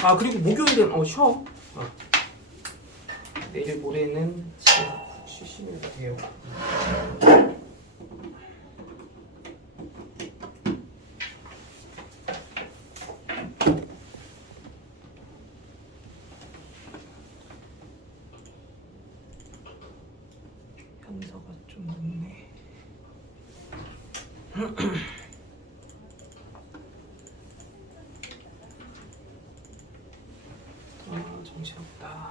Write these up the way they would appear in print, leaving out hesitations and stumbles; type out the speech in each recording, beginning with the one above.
아 그리고 목요일은 쉬어. 내일 모레는 집에 쉬시면 돼요. 현서가 좀 늦네. 아 정신없다.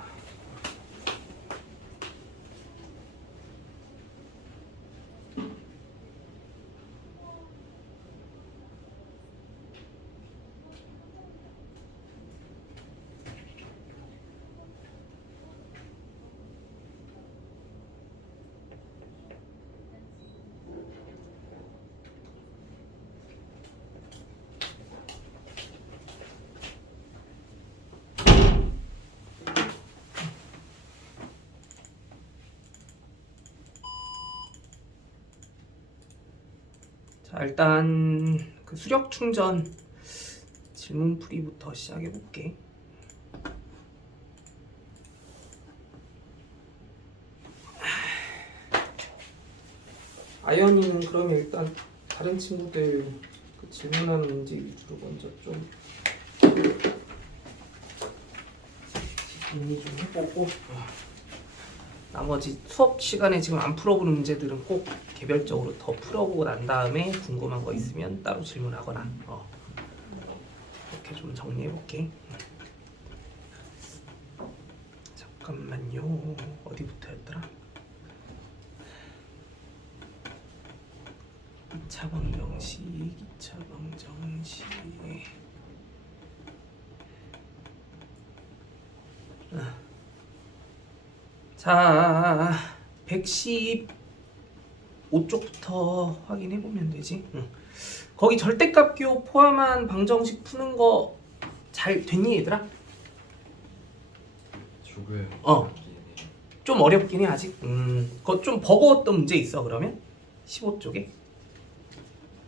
자 일단 그 수력 충전 질문풀이부터 시작해 볼게. 아연이는 그러면 일단 다른 친구들 그 질문하는 문제 위주로 먼저 좀 정리 좀 해보고 나머지 수업 시간에 지금 안 풀어보는 문제들은 꼭 개별적으로 더 풀어보고 난 다음에 궁금한 거 있으면 따로 질문하거나 이렇게 좀 정리해볼게. 잠깐만요. 어디부터였더라? 2차 방정식, 2차 방정식. 자, 115쪽부터 확인해 보면 되지. 거기 절대값 기호 포함한 방정식 푸는 거 잘 됐니 얘들아? 조금 좀 어렵긴 해 아직. 그거 좀 버거웠던 문제 있어 그러면? 15쪽에?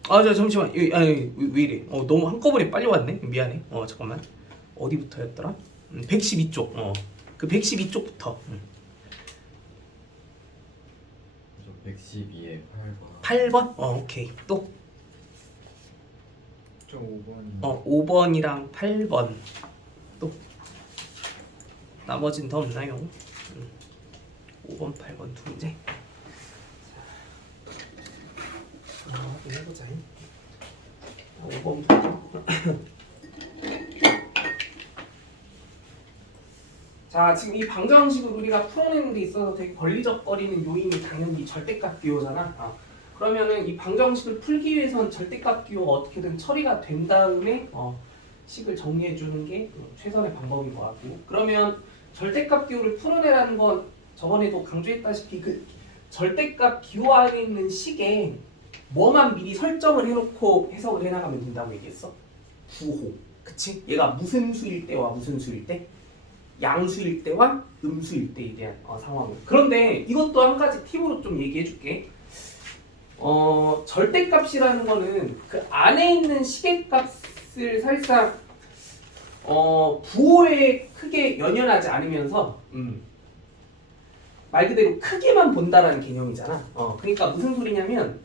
잠시만. 왜 이래? 너무 한꺼번에 빨리 왔네. 미안해. 잠깐만. 어디부터였더라? 112쪽. 그 112쪽부터. 112에 8번. 8번? 오케이. 또? 저 5번이. 5번이랑 8번. 또? 나머진 더 없나요? 5번, 8번 두 문제. 확인해보자. 5번부터. 자, 지금 이 방정식을 우리가 풀어내는 데 있어서 되게 걸리적거리는 요인이 당연히 절대값 기호잖아. 그러면은 이 방정식을 풀기 위해선 절대값 기호가 어떻게든 처리가 된 다음에 식을 정리해 주는 게 최선의 방법인 것 같고. 그러면 절대값 기호를 풀어내라는 건 저번에도 강조했다시피 그 절대값 기호 안에 있는 식에 뭐만 미리 설정을 해놓고 해석을 해나가면 된다고 얘기했어. 부호. 그치? 얘가 무슨 수일 때와 무슨 수일 때? 양수일 때와 음수일 때에 대한 상황을. 그런데 이것도 한 가지 팁으로 좀 얘기해 줄게. 절대값이라는 거는 그 안에 있는 식의 값을 사실상 부호에 크게 연연하지 않으면서 말 그대로 크기만 본다라는 개념이잖아. 그러니까 무슨 소리냐면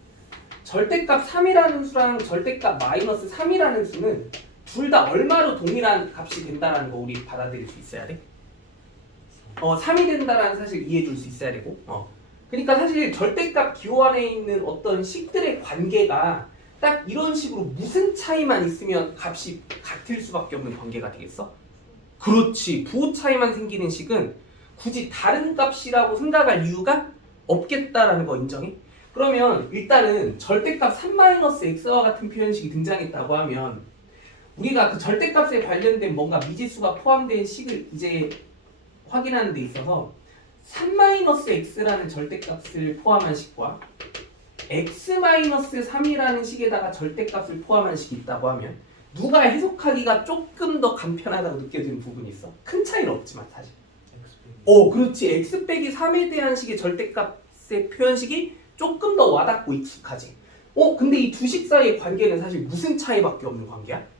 절대값 3이라는 수랑 절대값 마이너스 3이라는 수는 둘 다 얼마로 동일한 값이 된다는 거 우리 받아들일 수 있어야 돼. 3이 된다라는 사실 이해해 줄 수 있어야 되고. 그러니까 사실 절대값 기호 안에 있는 어떤 식들의 관계가 딱 이런 식으로 무슨 차이만 있으면 값이 같을 수밖에 없는 관계가 되겠어? 그렇지. 부호 차이만 생기는 식은 굳이 다른 값이라고 생각할 이유가 없겠다라는 거 인정해? 그러면 일단은 절대값 3-x와 같은 표현식이 등장했다고 하면 우리가 그 절대값에 관련된 뭔가 미지수가 포함된 식을 이제 확인하는 데 있어서 3-x라는 절대값을 포함한 식과 x-3이라는 식에다가 절대값을 포함한 식이 있다고 하면 누가 해석하기가 조금 더 간편하다고 느껴지는 부분이 있어. 큰 차이는 없지만 사실. 그렇지. x 빼기 3에 대한 식의 절대값의 표현식이 조금 더 와닿고 익숙하지. 근데 이 두 식 사이의 관계는 사실 무슨 차이밖에 없는 관계야?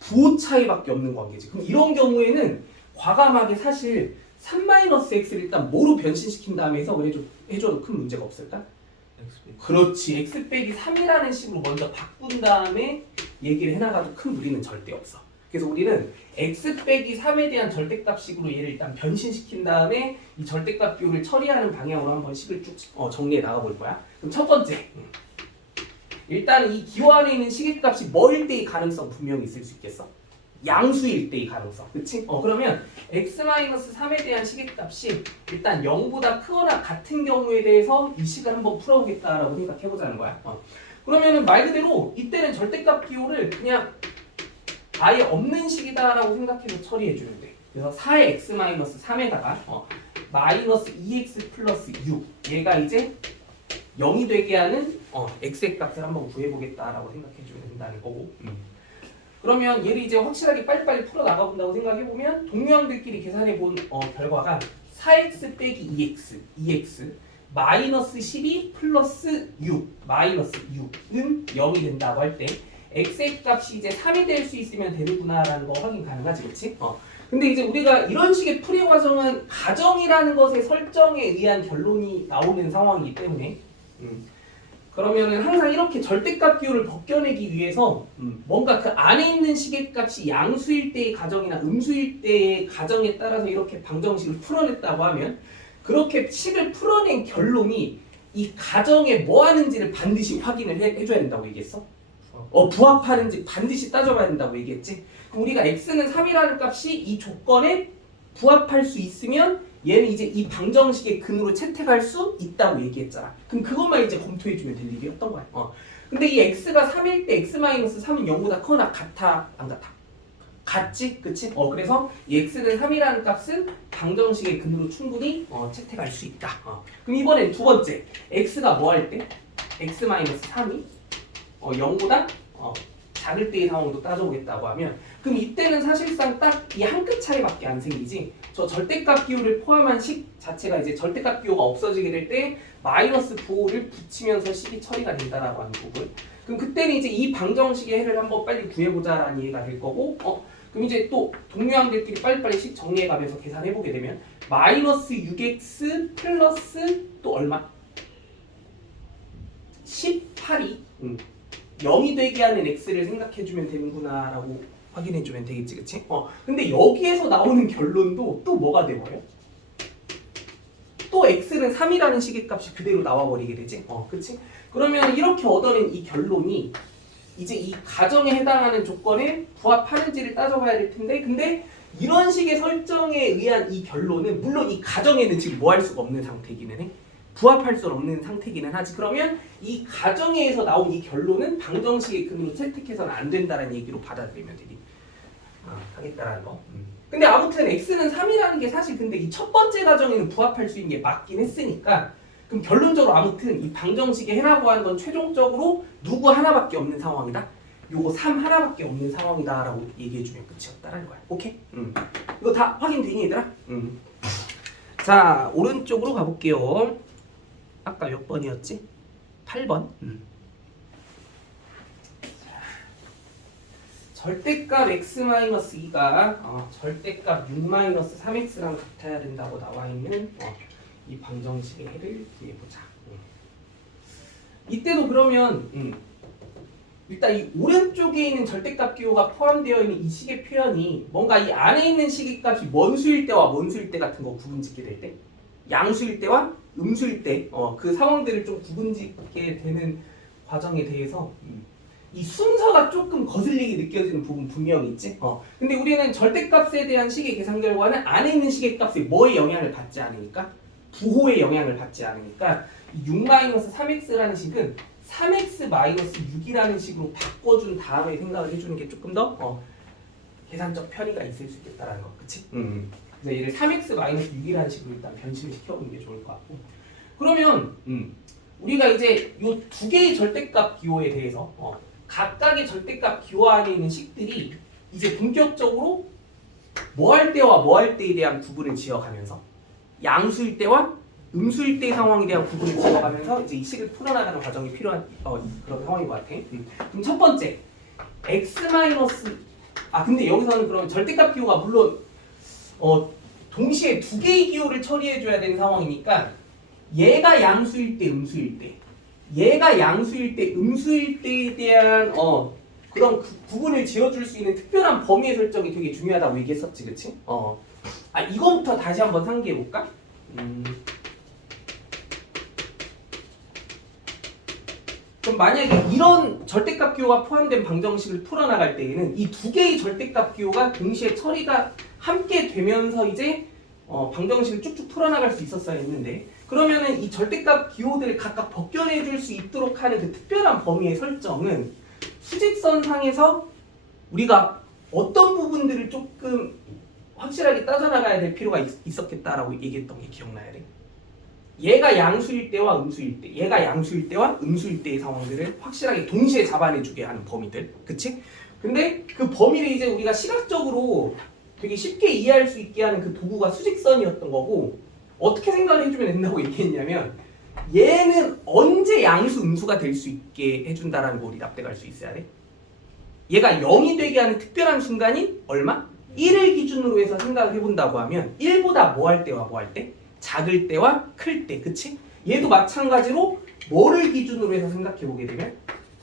부호 차이밖에 없는 관계지. 그럼 이런 경우에는 과감하게 사실 3-x를 일단 뭐로 변신시킨 다음에 해석을 해줘도 큰 문제가 없을까? 그렇지. x 빼기 3이라는 식으로 먼저 바꾼 다음에 얘기를 해나가도 큰 무리는 절대 없어. 그래서 우리는 x 빼기 3에 대한 절대값식으로 얘를 일단 변신시킨 다음에 이 절대값 비율을 처리하는 방향으로 한번 식을 쭉 정리해 나가볼 거야. 그럼 첫 번째, 일단 이 기호 안에 있는 시계값이 뭐일 때의 가능성 분명히 있을 수 있겠어? 양수일 때의 가능성. 그치? 그러면 x-3에 대한 시계값이 일단 0보다 크거나 같은 경우에 대해서 이 식을 한번 풀어보겠다라고 생각해보자는 거야. 그러면은 말 그대로 이때는 절대값 기호를 그냥 아예 없는 식이다라고 생각해서 처리해주면 돼. 그래서 4의 x-3에다가 마이너스 2x 플러스 6 얘가 이제 0이 되게 하는 x의 값을 한번 구해보겠다라고 생각해주면 된다는 거고. 그러면 얘를 이제 확실하게 빨리빨리 풀어 나가본다고 생각해보면 동료항들끼리 계산해본 결과가 4x 빼기 2x 마이너스 12 플러스 6 마이너스 6은 0이 된다고 할 때 x의 값이 이제 3이 될 수 있으면 되는구나라는 거 확인 가능하지, 그렇지? 근데 이제 우리가 이런 식의 풀이 과정은 가정이라는 것의 설정에 의한 결론이 나오는 상황이기 때문에 그러면은 항상 이렇게 절대값 기호를 벗겨내기 위해서 뭔가 그 안에 있는 시계값이 양수일 때의 가정이나 음수일 때의 가정에 따라서 이렇게 방정식을 풀어냈다고 하면 그렇게 식을 풀어낸 결론이 이 가정에 뭐 하는지를 반드시 확인을 해줘야 된다고 얘기했어. 부합하는지 반드시 따져봐야 된다고 얘기했지. 그럼 우리가 x는 3이라는 값이 이 조건에 부합할 수 있으면 얘는 이제 이 방정식의 근으로 채택할 수 있다고 얘기했잖아. 그럼 그것만 이제 검토해주면 될 일이었던 거야. 근데 이 x가 3일 때 x-3은 0보다 커나 같아? 안 같아? 같지? 그치? 그래서 이 x는 3이라는 값은 방정식의 근으로 충분히 채택할 수 있다. 그럼 이번엔 두 번째 x가 뭐 할 때? x-3이 0보다 작을 때의 상황도 따져보겠다고 하면 그럼 이때는 사실상 딱 이 한 끗 차이밖에 안 생기지. 저 절대값 기호를 포함한 식 자체가 이제 절대값 기호가 없어지게 될 때 마이너스 부호를 붙이면서 식이 처리가 된다라고 하는 부분. 그럼 그때는 이제 이 방정식의 해를 한번 빨리 구해보자라는 얘기가 될 거고 그럼 이제 또 동료항들끼리 빨리빨리 식 정리해가면서 계산해보게 되면 마이너스 6x 플러스 또 얼마? 18이 0이 되게 하는 x를 생각해주면 되는구나라고 확인해주면 되겠지, 그치? 근데 여기에서 나오는 결론도 또 뭐가 돼버려? 또 x는 3이라는 시계값이 그대로 나와버리게 되지? 그치? 그러면 이렇게 얻어낸 이 결론이 이제 이 가정에 해당하는 조건에 부합하는지를 따져봐야 될 텐데 근데 이런 식의 설정에 의한 이 결론은 물론 이 가정에는 지금 뭐 할 수가 없는 상태이기는 해. 부합할 수 없는 상태이기는 하지. 그러면 이 가정에서 나온 이 결론은 방정식의 근으로 채택해서는 안 된다는 얘기로 받아들이면 하겠다라는 거. 근데 아무튼 x는 3이라는 게 사실 근데 이 첫 번째 가정에는 부합할 수 있는 게 맞긴 했으니까 그럼 결론적으로 아무튼 이 방정식에 해라고 하는 건 최종적으로 누구 하나밖에 없는 상황이다. 요거 3 하나밖에 없는 상황이다라고 얘기해주면 끝이었다라는 거야. 오케이? 이거 다 확인되니 얘들아? 자 오른쪽으로 가볼게요. 아까 몇 번이었지? 8번. 절대값 x-2가 절대값 6-3x랑 같아야 된다고 나와 있는 이 방정식의 해를 구해보자. 이때도 그러면 일단 이 오른쪽에 있는 절대값 기호가 포함되어 있는 이 식의 표현이 뭔가 이 안에 있는 식의 값이 먼수일 때와 먼수일 때 같은 거 구분짓게 될 때 양수일 때와 음수일 때 그 상황들을 좀 구분짓게 되는 과정에 대해서 이 순서가 조금 거슬리게 느껴지는 부분 분명히 있지. 근데 우리는 절대값에 대한 식의 계산 결과는 안에 있는 식의 값이 뭐에 영향을 받지 않으니까 부호에 영향을 받지 않으니까 6-3x라는 식은 3x-6이라는 식으로 바꿔준 다음에 생각을 해주는 게 조금 더 계산적 편의가 있을 수 있겠다라는 거, 그치? 그래서 얘를 3x-6이라는 식으로 일단 변신을 시켜보는 게 좋을 것 같고 그러면 우리가 이제 이 두 개의 절대값 기호에 대해서 각각의 절대값 기호 안에 있는 식들이 이제 본격적으로 뭐 할 때와 뭐 할 때에 대한 구분을 지어가면서 양수일 때와 음수일 때의 상황에 대한 구분을 지어가면서 이제 이 식을 풀어나가는 과정이 필요한 그런 상황인 것 같아. 그럼 첫 번째 x-3 아 근데 여기서는 그러면 절대값 기호가 물론 동시에 두 개의 기호를 처리해줘야 되는 상황이니까 얘가 양수일 때 음수일 때 얘가 양수일 때 음수일 때에 대한 그런 구분을 지어줄 수 있는 특별한 범위의 설정이 되게 중요하다고 얘기했었지, 그치? 아 이거부터 다시 한번 상기해볼까? 그럼 만약에 이런 절대값 기호가 포함된 방정식을 풀어나갈 때에는 이 두 개의 절대값 기호가 동시에 처리가 함께 되면서 이제 방정식을 쭉쭉 풀어나갈 수 있었어야 했는데 그러면은 이 절대값 기호들을 각각 벗겨내줄 수 있도록 하는 그 특별한 범위의 설정은 수직선상에서 우리가 어떤 부분들을 조금 확실하게 따져나가야 될 필요가 있었겠다라고 얘기했던 게 기억나야 돼. 얘가 양수일 때와 음수일 때, 얘가 양수일 때와 음수일 때의 상황들을 확실하게 동시에 잡아내주게 하는 범위들, 그치? 근데 그 범위를 이제 우리가 시각적으로 되게 쉽게 이해할 수 있게 하는 그 도구가 수직선이었던 거고 어떻게 생각을 해주면 된다고 얘기했냐면 얘는 언제 양수, 음수가 될 수 있게 해준다라는 거 우리 납득할 수 있어야 돼. 얘가 0이 되게 하는 특별한 순간이 얼마? 1을 기준으로 해서 생각을 해본다고 하면 1보다 뭐 할 때와 뭐 할 때? 작을 때와 클 때, 그치? 얘도 마찬가지로 뭐를 기준으로 해서 생각해보게 되면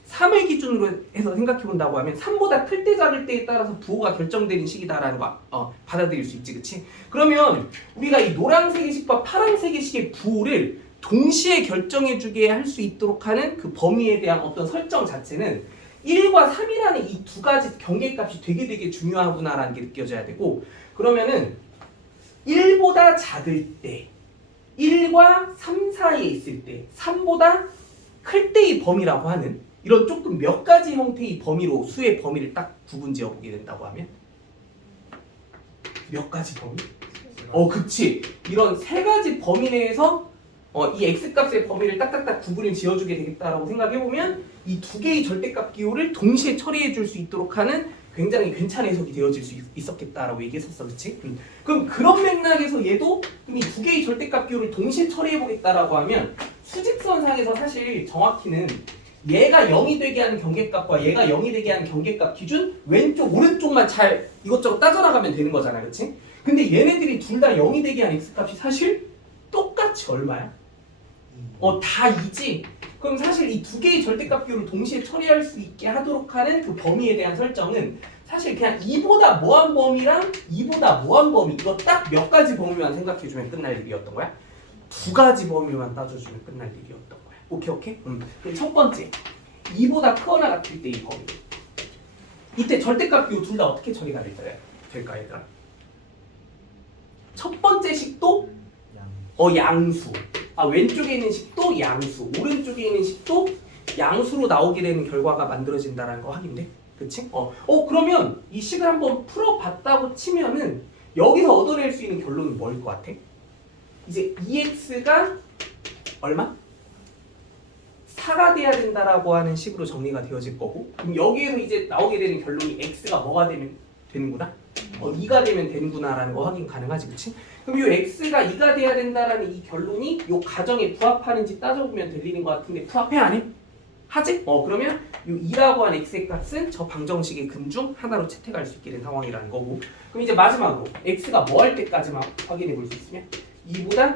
3을 기준으로 해서 생각해본다고 하면 3보다 클 때 작을 때에 따라서 부호가 결정되는 식이다라는 거 받아들일 수 있지, 그치? 그러면 우리가 이 노란색의 식과 파란색의 식의 부호를 동시에 결정해주게 할 수 있도록 하는 그 범위에 대한 어떤 설정 자체는 1과 3이라는 이 두 가지 경계값이 되게 중요하구나라는 게 느껴져야 되고 그러면은 1보다 작을 때 1과 3 사이에 있을 때 3보다 클 때의 범위라고 하는 이런 조금 몇 가지 형태의 범위로 수의 범위를 딱 구분 지어 보게 된다고 하면 몇 가지 범위? 그치. 이런 세 가지 범위 내에서 이 x값의 범위를 딱딱딱 구분을 지어주게 되겠다라고 생각해보면 이 두 개의 절대값 기호를 동시에 처리해줄 수 있도록 하는 굉장히 괜찮은 해석이 되어질 수 있었겠다라고 얘기했었어, 그치? 그럼 그런 맥락에서 얘도 이 두 개의 절대값 기호를 동시에 처리해보겠다라고 하면 수직선상에서 사실 정확히는 얘가 0이 되게 하는 경계값과 얘가 0이 되게 하는 경계값 기준 왼쪽 오른쪽만 잘 이것저것 따져나가면 되는 거잖아, 그치? 근데 얘네들이 둘 다 0이 되게 하는 x값이 사실 똑같이 얼마야? 다 2지? 그럼 사실 이 두 개의 절대값 기호를 동시에 처리할 수 있게 하도록 하는 그 범위에 대한 설정은 사실 그냥 2보다 뭐한 범위랑 2보다 뭐한 범위 이거 딱 몇 가지 범위만 생각해주면 끝날 일이었던 거야? 두 가지 범위만 따져주면 끝날 일이었던 거야. 오케이? 그럼 첫 번째 2보다 크거나 같을 때의 범위 이때 절대값 기호 둘 다 어떻게 처리가 될까 얘들아? 첫 번째 식도 양수. 왼쪽에 있는 식도 양수, 오른쪽에 있는 식도 양수로 나오게 되는 결과가 만들어진다는 거 확인돼? 그치? 그러면 이 식을 한번 풀어봤다고 치면은 여기서 얻어낼 수 있는 결론은 뭐일 것 같아? 이제 2x가 얼마? 4가 돼야 된다라고 하는 식으로 정리가 되어질 거고 그럼 여기에서 이제 나오게 되는 결론이 x가 뭐가 되는구나? 2가 되면 되는구나라는 거 확인 가능하지, 그치? 그럼 이 x가 2가 돼야 된다라는 이 결론이 이 가정에 부합하는지 따져보면 들리는 것 같은데 부합해 안 해? 하지? 그러면 이 2라고 한 x의 값은 저 방정식의 근 중 하나로 채택할 수 있게 된 상황이라는 거고 그럼 이제 마지막으로 x가 뭐 할 때까지만 확인해 볼 수 있으면 2보다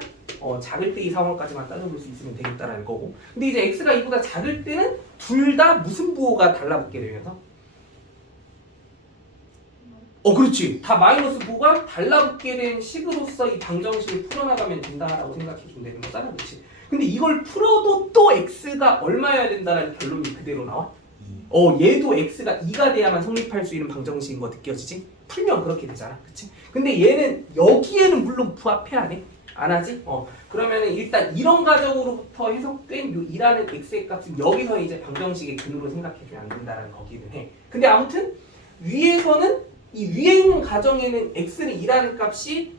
작을 때 이 상황까지만 따져볼 수 있으면 되겠다라는 거고 근데 이제 x가 2보다 작을 때는 둘 다 무슨 부호가 달라붙게 되면서 그렇지. 다 마이너스 부호가 달라붙게 된 식으로서 이 방정식을 풀어나가면 된다라고 생각해주면 되는 거잖아, 그렇지? 근데 이걸 풀어도 또 x가 얼마여야 된다라는 결론이 그대로 나와? 얘도 x가 2가 돼야만 성립할 수 있는 방정식인 거 느껴지지? 풀면 그렇게 되잖아, 그렇지? 근데 얘는 여기에는 물론 부합해 안 해? 안 하지? 그러면은 일단 이런 과정으로부터 해석된 이 2라는 x의 값은 여기서 이제 방정식의 근으로 생각해주면 안 된다라는 거기는 해. 근데 아무튼 위에서는 이 위에 있는 가정에는 x는 2라는 값이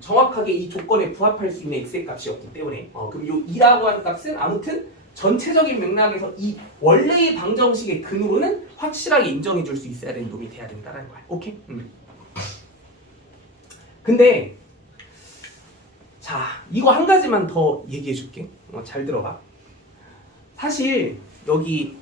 정확하게 이 조건에 부합할 수 있는 x의 값이었기 때문에 그럼 이 2라고 하는 값은 아무튼 전체적인 맥락에서 이 원래의 방정식의 근으로는 확실하게 인정해 줄 수 있어야 되는 놈이 돼야 된다는 거야. 오케이? 근데 자 이거 한 가지만 더 얘기해 줄게. 잘 들어봐. 사실 여기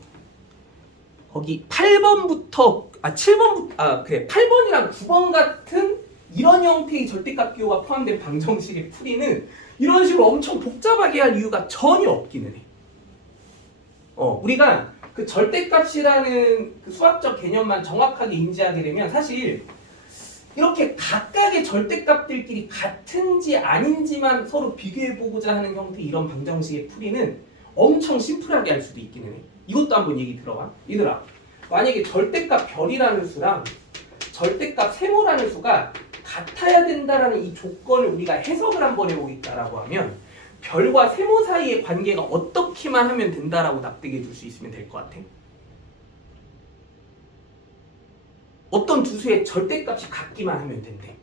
거기 8번부터 7번 그래 8번이랑 9번 같은 이런 형태의 절대값 기호가 포함된 방정식의 풀이는 이런 식으로 엄청 복잡하게 할 이유가 전혀 없기는 해. 우리가 그 절대값이라는 그 수학적 개념만 정확하게 인지하게 되면 사실 이렇게 각각의 절대값들끼리 같은지 아닌지만 서로 비교해보고자 하는 형태 이런 방정식의 풀이는 엄청 심플하게 할 수도 있기는 해. 이것도 한번 얘기 들어봐. 얘들아, 만약에 절대값 별이라는 수랑 절대값 세모라는 수가 같아야 된다라는 이 조건을 우리가 해석을 한번 해보겠다라고 하면 별과 세모 사이의 관계가 어떻게만 하면 된다라고 납득해 줄 수 있으면 될 것 같아. 어떤 두 수의 절대값이 같기만 하면 된대.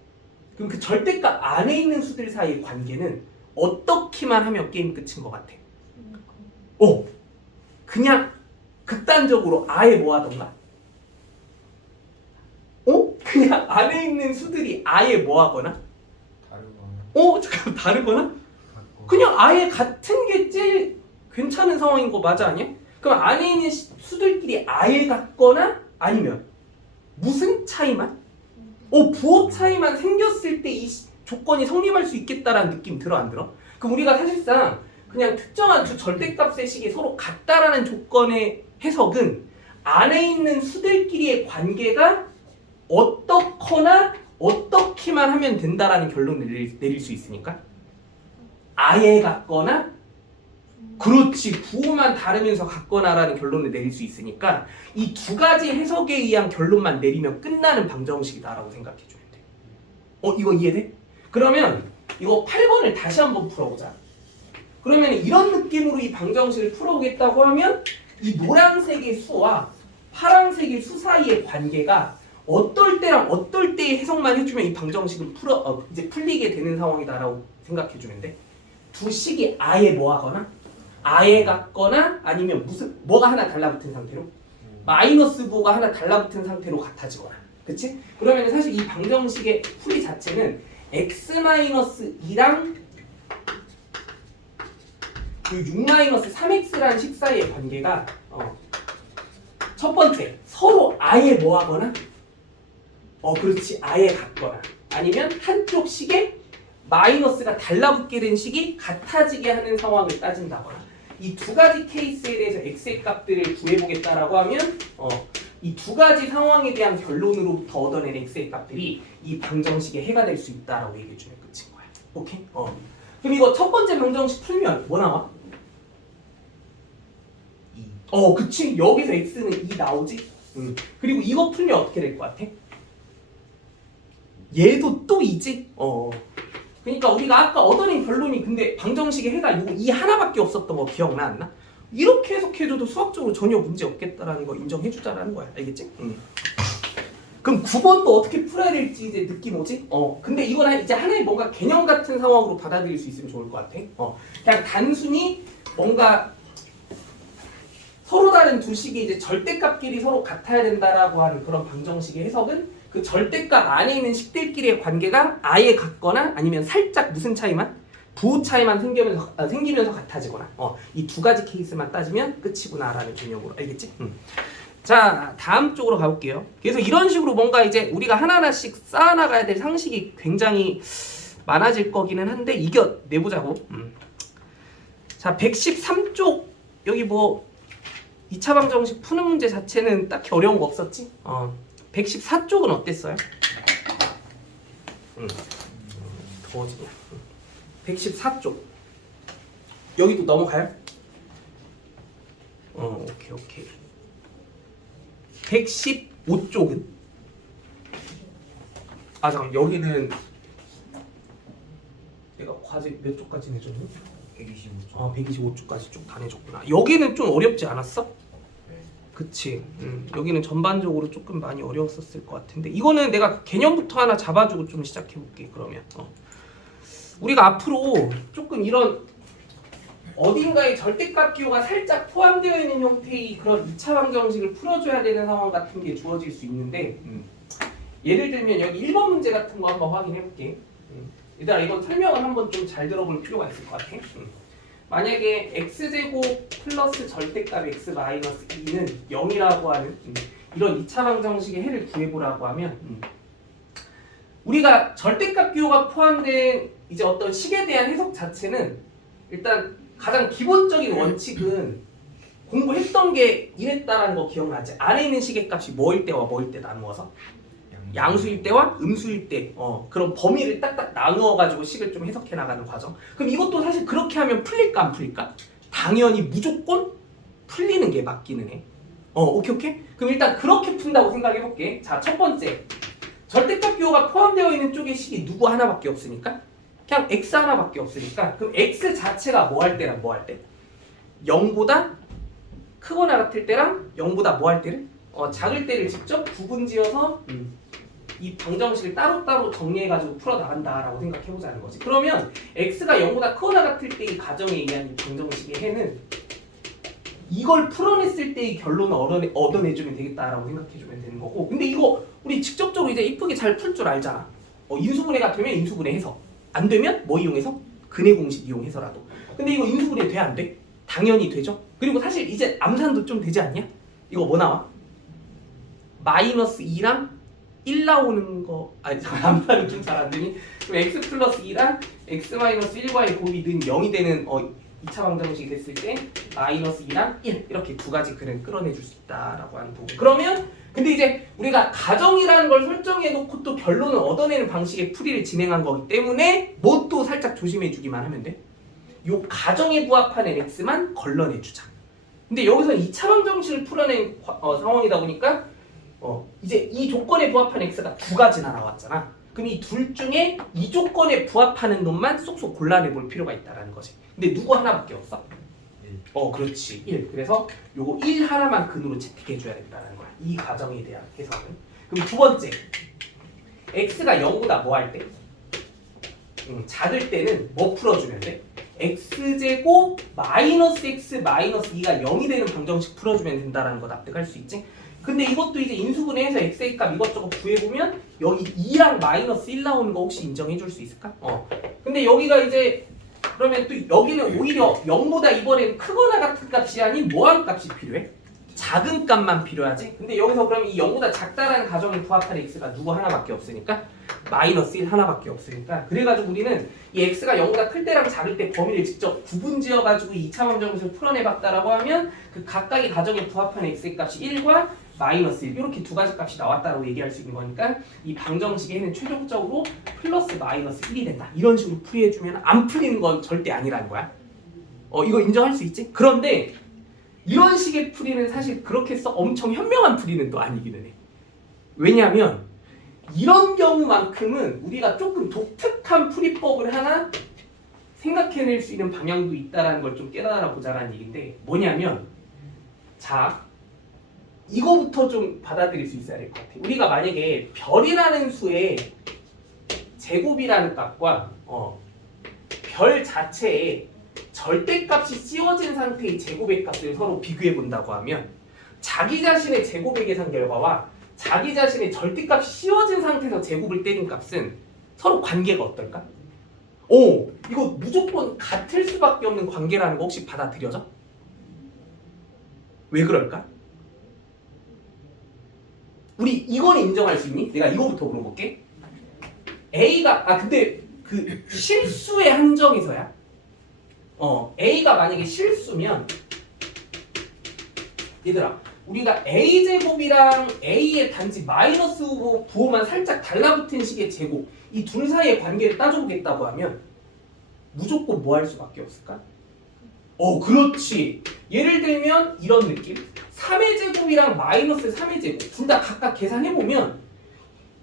그럼 그 절대값 안에 있는 수들 사이의 관계는 어떻게만 하면 게임 끝인 것 같아. 그냥 극단적으로 아예 뭐 하던가? 그냥 안에 있는 수들이 아예 뭐 하거나? 다르거나. 잠깐 다르거나? 그냥 아예 같은 게 제일 괜찮은 상황인 거 맞아 아니야? 그럼 안에 있는 수들끼리 아예 같거나 아니면 무슨 차이만? 부호 차이만 생겼을 때 이 조건이 성립할 수 있겠다라는 느낌 들어 안 들어? 그럼 우리가 사실상 그냥 특정한 두 절대값의 식이 서로 같다라는 조건의 해석은 안에 있는 수들끼리의 관계가 어떻거나 어떻게만 하면 된다라는 결론을 내릴 수 있으니까 아예 같거나 그렇지 부호만 다르면서 같거나라는 결론을 내릴 수 있으니까 이 두 가지 해석에 의한 결론만 내리면 끝나는 방정식이다라고 생각해 주면 돼. 이거 이해돼? 그러면 이거 8번을 다시 한번 풀어보자. 그러면 이런 느낌으로 이 방정식을 풀어보겠다고 하면 이 노란색의 수와 파란색의 수 사이의 관계가 어떨 때랑 어떨 때의 해석만 해주면 이 방정식은 이제 풀리게 되는 상황이다라고 생각해 주면 돼. 두 식이 아예 뭐 하거나 아예 같거나 아니면 뭐가 하나 달라붙은 상태로 마이너스 부호가 하나 달라붙은 상태로 같아지거나 그치? 그러면 사실 이 방정식의 풀이 자체는 x-2랑 그 6-3x라는 식 사이의 관계가 첫 번째 서로 아예 뭐 하거나 그렇지 아예 같거나 아니면 한쪽 식에 마이너스가 달라붙게 된 식이 같아지게 하는 상황을 따진다거나 이 두 가지 케이스에 대해서 x의 값들을 구해보겠다라고 하면 이 두 가지 상황에 대한 결론으로부터 얻어낸 x의 값들이 이 방정식의 해가 될 수 있다라고 얘기해주면 끝인 거야. 오케이? 그럼 이거 첫 번째 방정식 풀면 뭐 나와? 2. 그치? 여기서 x는 2 나오지? 그리고 이거 풀면 어떻게 될 것 같아? 얘도 또 2지? 그러니까 우리가 아까 얻어낸 결론이 근데 방정식의 해가 요거 이 하나밖에 없었던 거 기억나 안 나? 이렇게 해석해줘도 수학적으로 전혀 문제 없겠다라는 거 인정해주자라는 거야. 알겠지? 그럼 9번도 어떻게 풀어야 될지 이제 느낌 오지? 근데 이거는 이제 하나의 뭔가 개념 같은 상황으로 받아들일 수 있으면 좋을 것 같아. 그냥 단순히 뭔가 서로 다른 두 식이 이제 절대값끼리 서로 같아야 된다라고 하는 그런 방정식의 해석은 그 절대값 안에 있는 식들끼리의 관계가 아예 같거나 아니면 살짝 무슨 차이만? 부호 차이만 생기면서 같아지거나 이 두 가지 케이스만 따지면 끝이구나라는 개념으로 알겠지? 자 다음 쪽으로 가볼게요. 그래서 이런 식으로 뭔가 이제 우리가 하나하나씩 쌓아나가야 될 상식이 굉장히 많아질 거기는 한데 이겨내보자고. 자 113쪽 여기 뭐 2차 방정식 푸는 문제 자체는 딱히 어려운 거 없었지? 114쪽은 어땠어요? 더워지냐? 114쪽 여기도 넘어가요? 오케이 115쪽은? 잠깐 여기는 내가 과제 몇 쪽까지 내줬니? 125쪽 125쪽까지 쭉 다 내줬구나. 여기는 좀 어렵지 않았어? 그치. 여기는 전반적으로 조금 많이 어려웠었을 것 같은데 이거는 내가 개념부터 하나 잡아주고 좀 시작해볼게. 그러면 우리가 앞으로 조금 이런 어딘가에 절대값 기호가 살짝 포함되어 있는 형태의 그런 2차 방정식을 풀어줘야 되는 상황 같은 게 주어질 수 있는데 예를 들면 여기 1번 문제 같은 거 한번 확인해볼게. 얘들아 이건 설명을 한번 좀 잘 들어볼 필요가 있을 것 같아. 만약에 x제곱 플러스 절대값 x 마이너스 2는 0이라고 하는 이런 2차 방정식의 해를 구해보라고 하면 우리가 절대값 기호가 포함된 이제 어떤 식에 대한 해석 자체는 일단 가장 기본적인 원칙은 공부했던 게 이랬다라는 거 기억나지? 안에 있는 식의 값이 뭐일 때와 뭐일 때 나누어서 양수일 때와 음수일 때 그런 범위를 딱딱 나누어 가지고 식을 좀 해석해 나가는 과정. 그럼 이것도 사실 그렇게 하면 풀릴까 안 풀릴까? 당연히 무조건 풀리는 게 맞기는 해. 오케이. 그럼 일단 그렇게 푼다고 생각해 볼게. 자, 첫 번째. 절대값 기호가 포함되어 있는 쪽의 식이 누구 하나밖에 없으니까 그냥 x 하나밖에 없으니까 그럼 x 자체가 뭐 할 때랑 뭐 할 때? 0보다 크거나 같을 때랑 0보다 뭐 할 때를? 작을 때를 직접 구분지어서 이 방정식을 따로따로 정리해가지고 풀어나간다라고 생각해보자는 거지. 그러면 x가 0보다 크거나 같을 때 이 가정에 의한 이 방정식의 해는 이걸 풀어냈을 때의 결론을 얻어내주면 되겠다라고 생각해주면 되는 거고. 근데 이거 우리 직접적으로 이제 이쁘게 잘 풀 줄 알잖아. 인수분해가 되면 인수분해 해서 안 되면 뭐 이용해서? 근해 공식 이용해서라도. 근데 이거 인수분해 돼 안 돼? 당연히 되죠. 그리고 사실 이제 암산도 좀 되지 않냐? 이거 뭐 나와? 마이너스 2랑 1 나오는 거 암산이 좀 잘 안 되니? 그럼 x 플러스 2랑 x 마이너스 1과의 곱이 는 0이 되는 2차 방정식이 됐을 때 마이너스 2랑 1 이렇게 두 가지 근을 끌어내줄 수 있다라고 하는 부분. 그러면 근데 이제 우리가 가정이라는 걸 설정해 놓고 또 결론을 얻어내는 방식의 풀이를 진행한 거기 때문에 뭐 또 살짝 조심해 주기만 하면 돼. 요 가정에 부합하는 x만 걸러내 주자. 근데 여기서 2차 방정식을 풀어낸 상황이다 보니까 이제 이 조건에 부합하는 x가 두 가지나 나왔잖아. 그럼 이 둘 중에 이 조건에 부합하는 놈만 쏙쏙 골라내 볼 필요가 있다라는 거지. 근데 누구 하나밖에 없어? 1. 그렇지. 1. 그래서 요거 1 하나만 근으로 채택해 줘야 된다는 거야. 이 가정에 대한 해석은. 그럼 두 번째. x가 0보다 뭐 할 때? 작을 때는 뭐 풀어주면 돼? x제곱 마이너스 x 마이너스 2가 0이 되는 방정식 풀어주면 된다는 거 납득할 수 있지? 근데 이것도 이제 인수분해해서 x의 값 이것저것 구해보면 여기 2랑 마이너스 1 나오는 거 혹시 인정해 줄 수 있을까? 근데 여기가 이제 그러면 또 여기는 오히려 0보다 이번엔 크거나 같은 값이 아닌 뭐한 값이 필요해? 작은 값만 필요하지? 근데 여기서 그러면 이 0보다 작다라는 가정에 부합한 x가 누구 하나밖에 없으니까 마이너스 1 하나밖에 없으니까 그래가지고 우리는 이 x가 0보다 클 때랑 작을 때 범위를 직접 구분지어가지고 2차 방정식을 풀어내봤다라고 하면 그 각각의 가정에 부합한 x의 값이 1과 마이너스 1 이렇게 두 가지 값이 나왔다고 얘기할 수 있는 거니까 이 방정식에는 최종적으로 플러스 마이너스 1이 된다. 이런 식으로 풀이해주면 안 풀리는 건 절대 아니라는 거야. 이거 인정할 수 있지? 그런데 이런 식의 풀이는 사실 그렇게 엄청 현명한 풀이는 또 아니기는 해. 왜냐하면 이런 경우만큼은 우리가 조금 독특한 풀이법을 하나 생각해낼 수 있는 방향도 있다는 걸 좀 깨달아 보자라는 얘기인데 뭐냐면 자 이거부터 좀 받아들일 수 있어야 될 것 같아. 우리가 만약에 별이라는 수의 제곱이라는 값과 별 자체에 절대값이 씌워진 상태의 제곱의 값을 서로 비교해 본다고 하면 자기 자신의 제곱의 계산 결과와 자기 자신의 절대값이 씌워진 상태에서 제곱을 때린 값은 서로 관계가 어떨까? 이거 무조건 같을 수밖에 없는 관계라는 거 혹시 받아들여져? 왜 그럴까? 우리 이거는 인정할 수 있니? 내가 이거부터 물어볼게. A가 근데 그 실수의 한정에서야. A가 만약에 실수면 얘들아 우리가 A제곱이랑 A의 단지 마이너스 부호만 살짝 달라붙은 식의 제곱 이 둘 사이의 관계를 따져보겠다고 하면 무조건 뭐 할 수밖에 없을까? 그렇지. 예를 들면 이런 느낌 3의 제곱이랑 마이너스 3의 제곱 둘 다 각각 계산해보면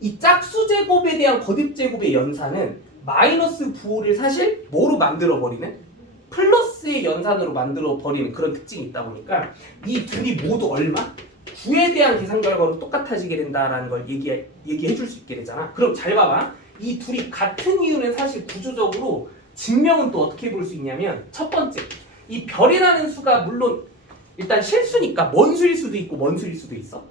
이 짝수제곱에 대한 거듭제곱의 연산은 마이너스 부호를 사실 뭐로 만들어버리는? 플러스의 연산으로 만들어버리는 그런 특징이 있다 보니까 이 둘이 모두 얼마? 9에 대한 계산 결과로 똑같아지게 된다라는 걸 얘기해 줄 수 있게 되잖아. 그럼 잘 봐봐. 이 둘이 같은 이유는 사실 구조적으로 증명은 또 어떻게 볼 수 있냐면 첫 번째 이 별이라는 수가 물론 일단 실수니까 먼수일 수도 있고 먼수일 수도 있어.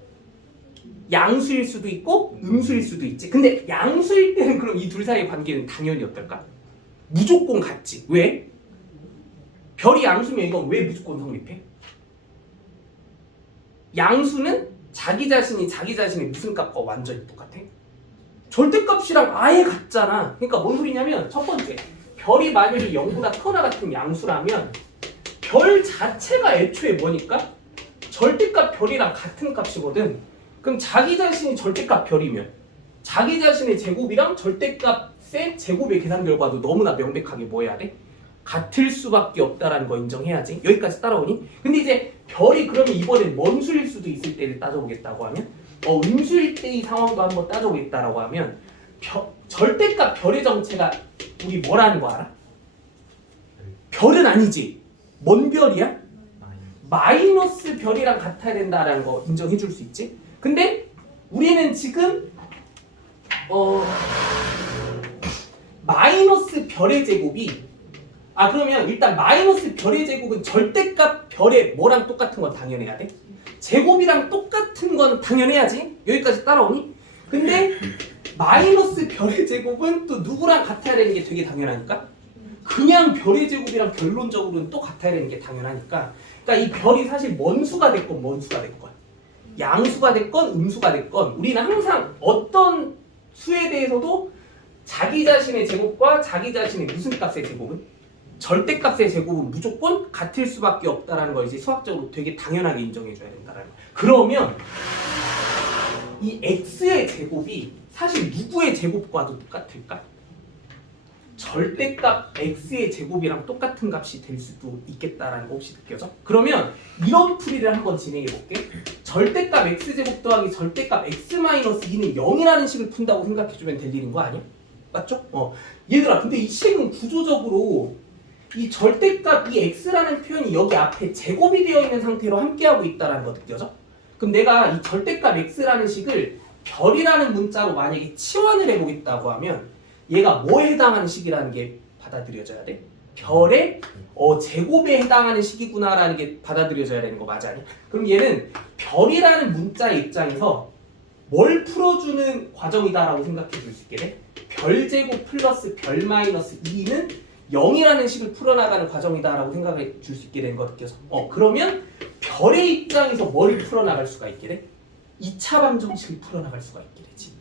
양수일 수도 있고 음수일 수도 있지. 근데 양수일 때는 그럼 이 둘 사이의 관계는 당연히 어떨까? 무조건 같지. 왜? 별이 양수면 이건 왜 무조건 성립해? 양수는 자기 자신의 무슨 값과 완전히 똑같아? 절대값이랑 아예 같잖아. 그러니까 뭔 소리냐면 첫 번째, 별이 만약에 0보다 크거나 같은 양수라면 별 자체가 애초에 뭐니까? 절대값 별이랑 같은 값이거든. 그럼 자기 자신이 절대값 별이면 자기 자신의 제곱이랑 절대값의 제곱의 계산 결과도 너무나 명백하게 뭐 해야 돼? 같을 수밖에 없다라는 거 인정해야지. 여기까지 따라오니? 근데 이제 별이 그러면 이번엔 뭔 수일 수도 있을 때를 따져보겠다고 하면 음수일 때의 상황도 한번 따져보겠다라고 하면 절대값 별의 정체가 우리 뭐라는 거 알아? 별은 아니지. 뭔 별이야? 마이너스 별이랑 같아야 된다라는 거 인정해 줄 수 있지? 근데 우리는 지금 마이너스 별의 제곱이 그러면 일단 마이너스 별의 제곱은 절대값 별의 뭐랑 똑같은 건 당연해야 돼? 제곱이랑 똑같은 건 당연해야지. 여기까지 따라오니? 근데 마이너스 별의 제곱은 또 누구랑 같아야 되는 게 되게 당연하니까? 그냥 별의 제곱이랑 결론적으로는 또 같아야 되는 게 당연하니까. 그러니까 이 별이 사실 뭔 수가 됐건 뭔 수가 됐건 양수가 됐건 음수가 됐건 우리는 항상 어떤 수에 대해서도 자기 자신의 제곱과 자기 자신의 무슨 값의 제곱은 절대값의 제곱은 무조건 같을 수밖에 없다라는 걸 이제 수학적으로 되게 당연하게 인정해줘야 된다라는 거예요. 그러면 이 x의 제곱이 사실 누구의 제곱과도 똑같을까? 절대값 x의 제곱이랑 똑같은 값이 될 수도 있겠다라는 거 혹시 느껴져? 그러면 이런 풀이를 한번 진행해 볼게. 절대값 x제곱 더하기 절대값 x-2는 0이라는 식을 푼다고 생각해주면 될 일인 거 아니야? 맞죠? 얘들아, 근데 이 식은 구조적으로 이 절대값 이 x라는 표현이 여기 앞에 제곱이 되어 있는 상태로 함께하고 있다는 거 느껴져? 그럼 내가 이 절대값 x라는 식을 별이라는 문자로 만약에 치환을 해보겠다고 하면 얘가 뭐에 해당하는 식이라는 게 받아들여져야 돼? 별의 제곱에 해당하는 식이구나라는 게 받아들여져야 되는 거 맞아? 그럼 얘는 별이라는 문자의 입장에서 뭘 풀어주는 과정이다라고 생각해 줄 수 있게 돼? 별제곱 플러스 별 마이너스 2는 0이라는 식을 풀어나가는 과정이다라고 생각해 줄 수 있게 된 거 느껴서 그러면 별의 입장에서 뭘 풀어나갈 수가 있게 돼? 2차 방정식을 풀어나갈 수가 있게 되지.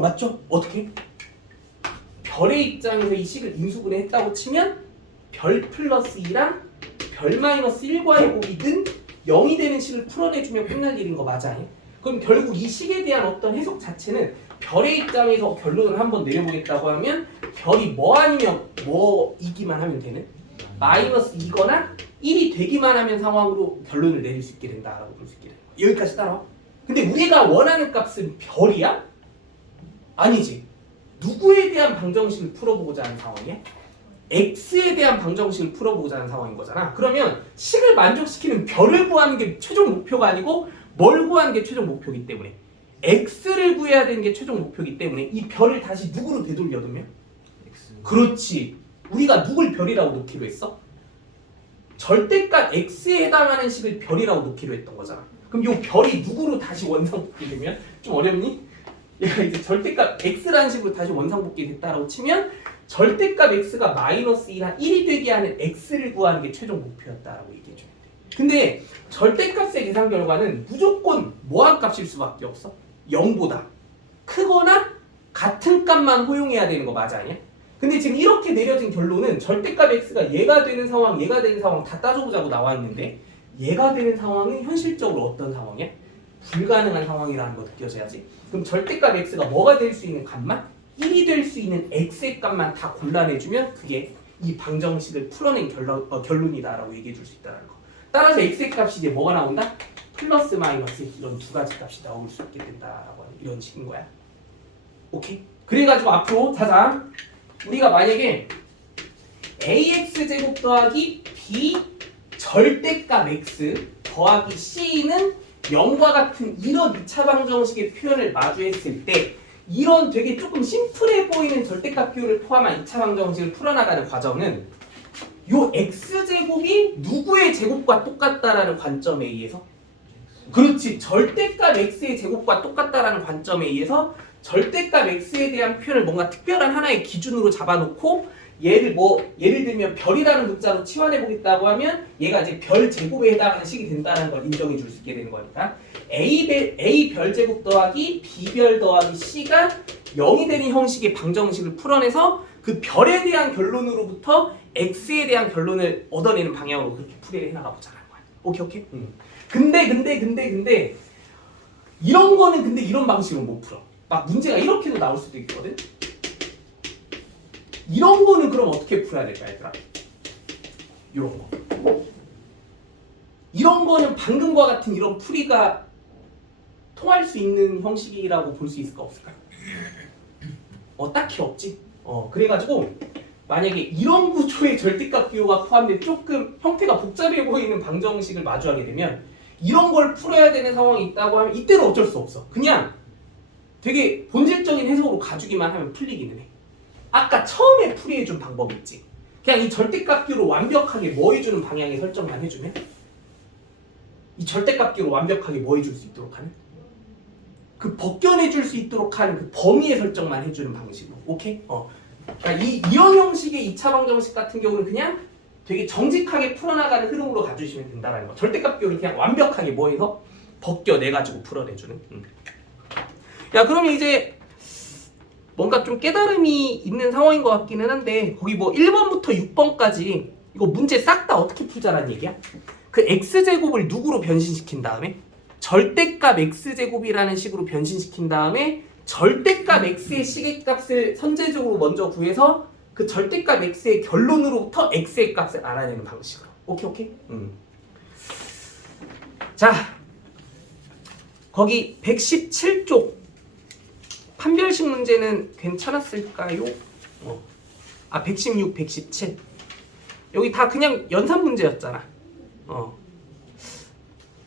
맞죠? 어떻게? 별의 입장에서 이 식을 인수분해했다고 치면 별 플러스 2랑 별 마이너스 1과의 곱이든 0이 되는 식을 풀어내주면 끝날 일인 거 맞아? 그럼 결국 이 식에 대한 어떤 해석 자체는 별의 입장에서 결론을 한번 내려보겠다고 하면 별이 뭐 아니면 뭐이기만 하면 되는 마이너스 2거나 1이 되기만 하면 상황으로 결론을 내릴 수 있게 된다라고 볼 수 있게 된다. 여기까지 따라와. 근데 우리가 원하는 값은 별이야? 아니지. 누구에 대한 방정식을 풀어보고자 하는 상황이야? x에 대한 방정식을 풀어보고자 하는 상황인 거잖아. 그러면 식을 만족시키는 별을 구하는 게 최종 목표가 아니고 뭘 구하는 게 최종 목표이기 때문에 x를 구해야 되는 게 최종 목표이기 때문에 이 별을 다시 누구로 되돌려두면? 그렇지. 우리가 누굴 별이라고 놓기로 했어? 절대값 x에 해당하는 식을 별이라고 놓기로 했던 거잖아. 그럼 이 별이 누구로 다시 원상복귀 되면? 좀 어렵니? 얘가 이제 절대값 x라는 식으로 다시 원상복귀 됐다라고 치면 절대값 x가 마이너스 2나 1이 되게 하는 x를 구하는 게 최종 목표였다라고 얘기해줘야 돼. 근데 절대값의 계산 결과는 무조건 뭐한 값일 수밖에 없어? 0보다 크거나 같은 값만 허용해야 되는 거 맞아 아니야? 근데 지금 이렇게 내려진 결론은 절대값 x가 얘가 되는 상황, 얘가 되는 상황 다 따져보자고 나와 있는데 얘가 되는 상황은 현실적으로 어떤 상황이야? 불가능한 상황이라는 거 느껴져야지. 그럼 절대값 x가 뭐가 될 수 있는 값만? 1이 될 수 있는 x의 값만 다 골라내주면 그게 이 방정식을 풀어낸 결론이다라고 얘기해 줄 수 있다는 거. 따라서 x의 값이 이제 뭐가 나온다? 플러스 마이너스 이런 두 가지 값이 나올 수 있게 된다라고 하는 이런 식인 거야. 오케이? 그래가지고 앞으로 자자 우리가 만약에 ax 제곱 더하기 b 절대값 x 더하기 c는 0과 같은 이런 2차 방정식의 표현을 마주했을 때 이런 되게 조금 심플해 보이는 절대값 표현을 포함한 2차 방정식을 풀어나가는 과정은 요 x제곱이 누구의 제곱과 똑같다라는 관점에 의해서 그렇지 절대값 x의 제곱과 똑같다라는 관점에 의해서 절대값 x에 대한 표현을 뭔가 특별한 하나의 기준으로 잡아놓고 예를 들면 별이라는 글자로 치환해 보겠다고 하면 얘가 이제 별 제곱에 해당하는 식이 된다는 걸 인정해 줄 수 있게 되는 거니까 A 별 제곱 더하기 B 별 더하기 C가 0이 되는 형식의 방정식을 풀어내서 그 별에 대한 결론으로부터 X에 대한 결론을 얻어내는 방향으로 그렇게 풀이를 해나가 보자는 거야. 오케이? 근데 이런 거는 근데 이런 방식으로 못 풀어. 막 문제가 이렇게도 나올 수도 있거든. 이런 거는 그럼 어떻게 풀어야 될까, 얘들아? 이런 거. 이런 거는 방금과 같은 이런 풀이가 통할 수 있는 형식이라고 볼 수 있을까, 없을까? 딱히 없지. 그래가지고 만약에 이런 구조의 절대값 기호가 포함된 조금 형태가 복잡해 보이는 방정식을 마주하게 되면 이런 걸 풀어야 되는 상황이 있다고 하면 이때는 어쩔 수 없어. 그냥 되게 본질적인 해석으로 가주기만 하면 풀리기는 해. 아까 처음에 풀이해준 방법이 있지. 그냥 이 절대값 기호를 완벽하게 뭐 해주는 방향의 설정만 해주면 이 절대값 기호를 완벽하게 뭐 해줄 수 있도록 하는 그 벗겨내줄 수 있도록 하는 그 범위의 설정만 해주는 방식으로. 오케이? 그러니까 이런 형식의 2차 방정식 같은 경우는 그냥 되게 정직하게 풀어나가는 흐름으로 가주시면 된다는 거. 절대값 기호를 그냥 완벽하게 뭐 해서 벗겨내가지고 풀어내주는. 야, 그러면 이제 뭔가 좀 깨달음이 있는 상황인 것 같기는 한데 거기 뭐 1번부터 6번까지 이거 문제 싹 다 어떻게 풀자라는 얘기야? 그 x제곱을 누구로 변신시킨 다음에 절대값 x제곱이라는 식으로 변신시킨 다음에 절대값 x의 시계값을 선제적으로 먼저 구해서 그 절대값 x의 결론으로부터 x의 값을 알아내는 방식으로. 오케이? 자, 거기 117쪽 판별식 문제는 괜찮았을까요? 116, 117 여기 다 그냥 연산 문제였잖아.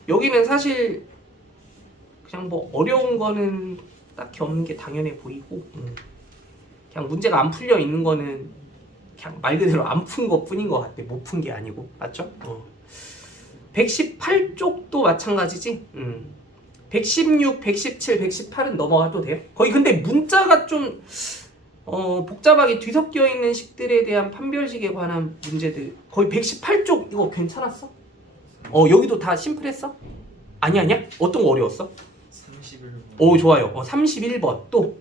여기는 사실 그냥 뭐 어려운 거는 딱히 없는 게 당연해 보이고 그냥 문제가 안 풀려 있는 거는 그냥 말 그대로 안 푼 것 뿐인 것 같아. 못 푼 게 아니고. 맞죠? 118쪽도 마찬가지지. 116, 117, 118은 넘어가도 돼요. 거의 근데 문자가 좀 복잡하게 뒤섞여 있는 식들에 대한 판별식에 관한 문제들 거의 118쪽 이거 괜찮았어? 여기도 다 심플했어? 아니야? 어떤 거 어려웠어? 31번. 오, 좋아요. 31번 또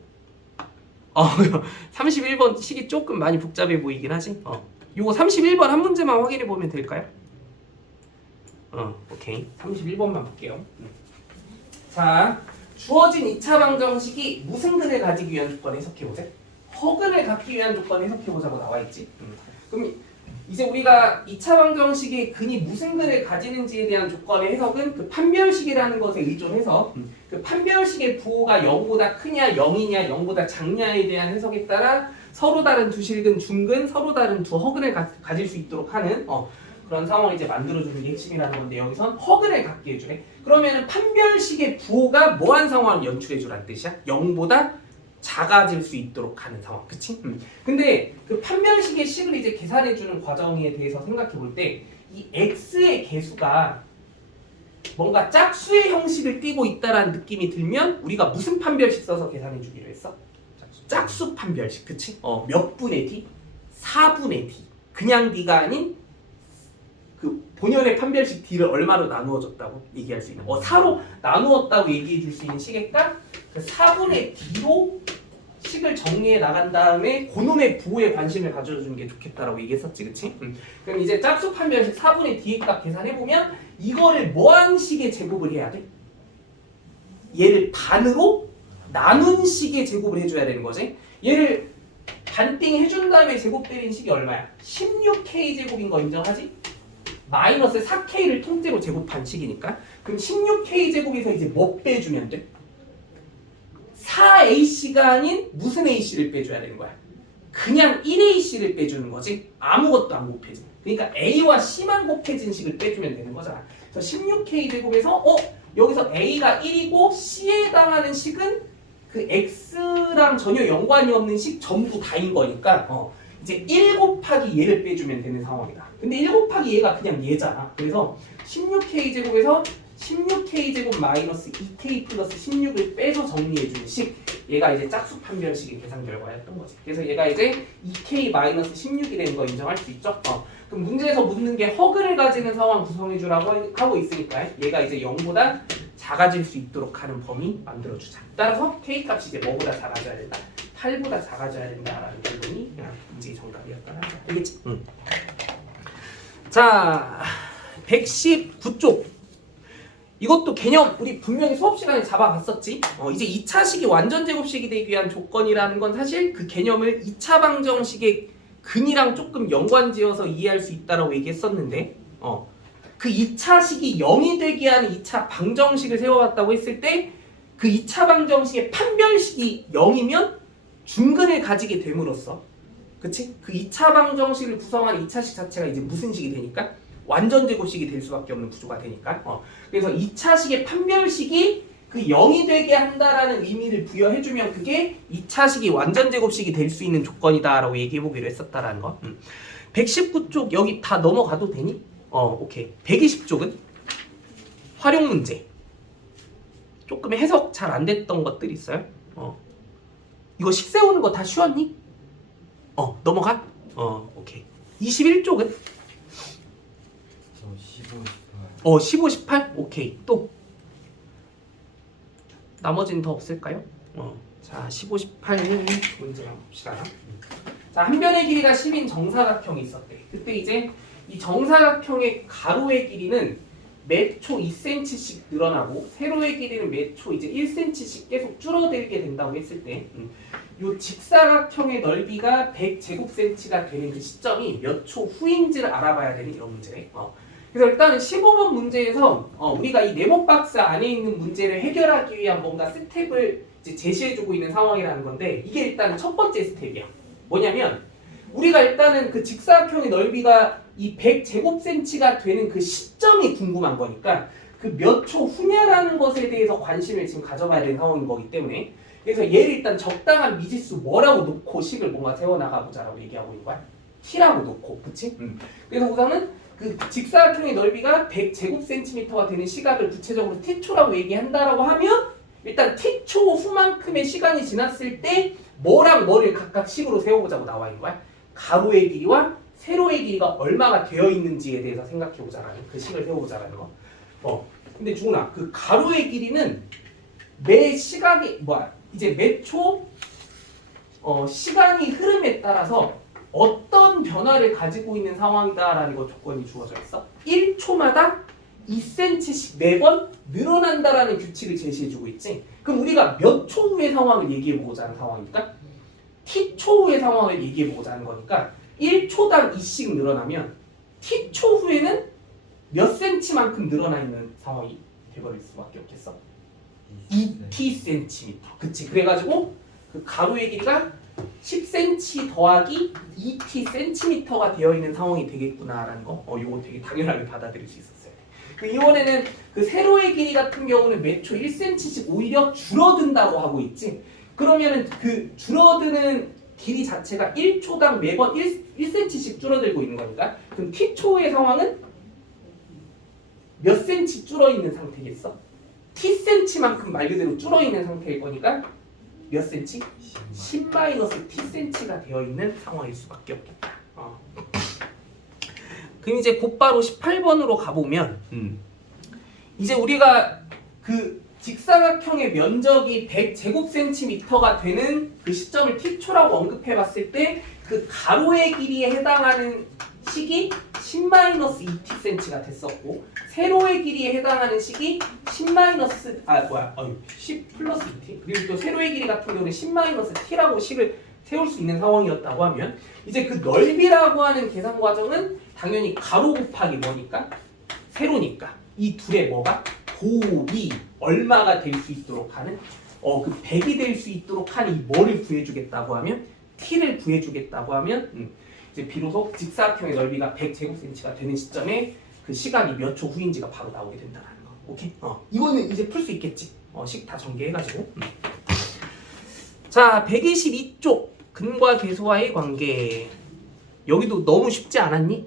31번 식이 조금 많이 복잡해 보이긴 하지. 요거 31번 한 문제만 확인해 보면 될까요? 오케이. 31번만 볼게요. 자, 주어진 2차 방정식이 무슨 근을 가지기 위한 조건 해석해보자. 허근을 갖기 위한 조건 해석해보자고 나와있지. 그럼 이제 우리가 2차 방정식의 근이 무슨 근을 가지는지에 대한 조건의 해석은 그 판별식이라는 것에 의존해서 그 판별식의 부호가 0보다 크냐 0이냐 0보다 작냐에 대한 해석에 따라 서로 다른 두 실근 중근 서로 다른 두 허근을 가질 수 있도록 하는 그런 상황을 이제 만들어주는 게 핵심이라는 건데 여기선 허근을 갖게 해주래. 그러면은 판별식의 부호가 뭐한 상황을 연출해주라는 뜻이야? 0보다 작아질 수 있도록 하는 상황, 그치? 근데 그 판별식의 식을 이제 계산해주는 과정에 대해서 생각해볼 때 이 x의 개수가 뭔가 짝수의 형식을 띠고 있다라는 느낌이 들면 우리가 무슨 판별식 써서 계산해주기로 했어? 짝수 판별식, 그치? 몇 분의 d? 4분의 d. 그냥 d가 아닌 그 본연의 판별식 d를 얼마로 나누어졌다고 얘기할 수 있는 4로 나누었다고 얘기해 줄 수 있는 식의값 그 4분의 d로 식을 정리해 나간 다음에 고놈의 부호에 관심을 가져주는 게 좋겠다라고 얘기했었지, 그치? 그럼 이제 짝수 판별식 4분의 d의 값 계산해보면 이거를 뭐한 식의 제곱을 해야 돼? 얘를 반으로 나눈 식의 제곱을 해줘야 되는 거지. 얘를 반띵 해준 다음에 제곱 때린 식이 얼마야? 16k 제곱인 거 인정하지? 마이너스 4k를 통째로 제곱한 식이니까. 그럼 16k 제곱에서 이제 뭐 빼주면 돼? 4ac가 아닌 무슨 ac를 빼줘야 되는 거야? 그냥 1ac를 빼주는 거지. 아무것도 안 곱해진. 그러니까 a와 c만 곱해진 식을 빼주면 되는 거잖아. 그래서 16k 제곱에서 여기서 a가 1이고 c에 해당하는 식은 그 x랑 전혀 연관이 없는 식 전부 다인 거니까 이제 1 곱하기 얘를 빼주면 되는 상황이다. 근데 1 곱하기 얘가 그냥 얘잖아. 그래서 16k 제곱에서 16K제곱 마이너스 2K 플러스 16을 빼서 정리해주는 식. 얘가 이제 짝수 판별식의 계산 결과였던 거지. 그래서 얘가 이제 2K 마이너스 16이 되는 거 인정할 수 있죠? 그럼 문제에서 묻는 게 허그를 가지는 상황 구성해주라고 하고 있으니까 얘가 이제 0보다 작아질 수 있도록 하는 범위 만들어주자. 따라서 K 값이 이제 뭐보다 작아져야 된다? 8보다 작아져야 된다라는 결론이 문제의 정답이었다. 알겠지? 응. 자, 119쪽. 이것도 개념 우리 분명히 수업 시간에 잡아봤었지. 이제 2차식이 완전 제곱식이 되기 위한 조건이라는 건 사실 그 개념을 2차 방정식의 근이랑 조금 연관지어서 이해할 수 있다라고 얘기했었는데 그 2차식이 0이 되게 하는 2차 방정식을 세워왔다고 했을 때 그 2차 방정식의 판별식이 0이면 중근을 가지게 됨으로써 그치? 그 2차 방정식을 구성한 2차식 자체가 이제 무슨 식이 되니까? 완전 제곱식이 될 수밖에 없는 구조가 되니까 그래서 2차식의 판별식이 그 0이 되게 한다라는 의미를 부여해주면 그게 2차식이 완전 제곱식이 될 수 있는 조건이다라고 얘기해보기로 했었다라는 거 119쪽 여기 다 넘어가도 되니? 오케이 120쪽은 활용 문제 조금 해석 잘 안 됐던 것들이 있어요 이거 식 세우는 거 다 쉬웠니? 넘어가? 오케이 21쪽은? 15, 18? 오케이 또 나머지는 더 없을까요? 자 15, 18 문제 한번 봅시다. 자 한 변의 길이가 10인 정사각형이 있었대. 그때 이제 이 정사각형의 가로의 길이는 매 초 2cm씩 늘어나고 세로의 길이는 매 초 이제 1cm씩 계속 줄어들게 된다고 했을 때 이 직사각형의 넓이가 100제곱cm가 되는 그 시점이 몇 초 후인지를 알아봐야 되는 이런 문제래. 그래서 일단은 15번 문제에서 우리가 이 네모 박스 안에 있는 문제를 해결하기 위한 뭔가 스텝을 이제 제시해주고 있는 상황이라는 건데 이게 일단은 첫 번째 스텝이야. 뭐냐면 우리가 일단은 그 직사각형의 넓이가 이 100제곱cm가 되는 그 시점이 궁금한 거니까 그 몇 초 후냐라는 것에 대해서 관심을 지금 가져봐야 되는 상황인 거기 때문에 그래서 얘를 일단 적당한 미지수 뭐라고 놓고 식을 뭔가 세워나가보자라고 얘기하고 있는 거야. t라고 놓고, 그치? 그래서 우선은 그 직사각형의 넓이가 100제곱cm가 되는 시각을 구체적으로 t초라고 얘기한다라고 하면 일단 t초 후만큼의 시간이 지났을 때 뭐랑 뭐를 각각 식으로 세워보자고 나와 있는 거야. 가로의 길이와 세로의 길이가 얼마가 되어 있는지에 대해서 생각해보자라는 그 식을 세워보자라는 거. 근데 주훈아, 그 가로의 길이는 매 시각이 이제 매 초 시간이 흐름에 따라서 어떤 변화를 가지고 있는 상황이다라는 거 조건이 주어져 있어. 1초마다 2cm씩 매번 늘어난다라는 규칙을 제시해주고 있지. 그럼 우리가 몇 초 후의 상황을 얘기해보고자 하는 상황이니까 t초 후의 상황을 얘기해보고자 하는 거니까 1초당 2씩 늘어나면 t초 후에는 몇 cm만큼 늘어나 있는 상황이 돼버릴 수밖에 없겠어. 2t cm. 그치? 그래가지고 그 가로의 길이가 10cm 더하기 2t cm가 되어 있는 상황이 되겠구나라는 거. 요거 되게 당연하게 받아들일 수 있었어요. 이번에는 그 세로의 길이 같은 경우는 매 초 1cm씩 오히려 줄어든다고 하고 있지. 그러면은 그 줄어드는 길이 자체가 1초당 매번 1cm씩 줄어들고 있는 거니까 그럼 t초의 상황은 몇 cm 줄어 있는 상태겠어? tcm만큼 말 그대로 줄어 있는 상태일 거니까 몇 cm? 10-tcm가 되어 있는 상황일 수밖에 없겠다. 그럼 이제 곧바로 18번으로 가보면 이제 우리가 그 직사각형의 면적이 100제곱cm가 되는 그 시점을 t초라고 언급해봤을 때 그 가로의 길이에 해당하는 식이 10-2tcm가 됐었고 세로의 길이에 해당하는 식이 10 플러스 2t 그리고 또 세로의 길이 같은 경우는 10-t라고 식을 세울 수 있는 상황이었다고 하면 이제 그 넓이라고 하는 계산 과정은 당연히 가로 곱하기 뭐니까? 세로니까 이 둘의 뭐가? 곱이 얼마가 될 수 있도록 하는 그 100이 될 수 있도록 하는 이 뭐를 구해주겠다고 하면 t를 구해주겠다고 하면 이제 비로소 직사각형의 넓이가 100제곱cm가 되는 시점에 그 시간이 몇 초 후인지가 바로 나오게 된다는 거. 오케이? 이거는 이제 풀 수 있겠지. 식 다 전개해가지고. 자, 122쪽 근과 계수와의 관계. 여기도 너무 쉽지 않았니?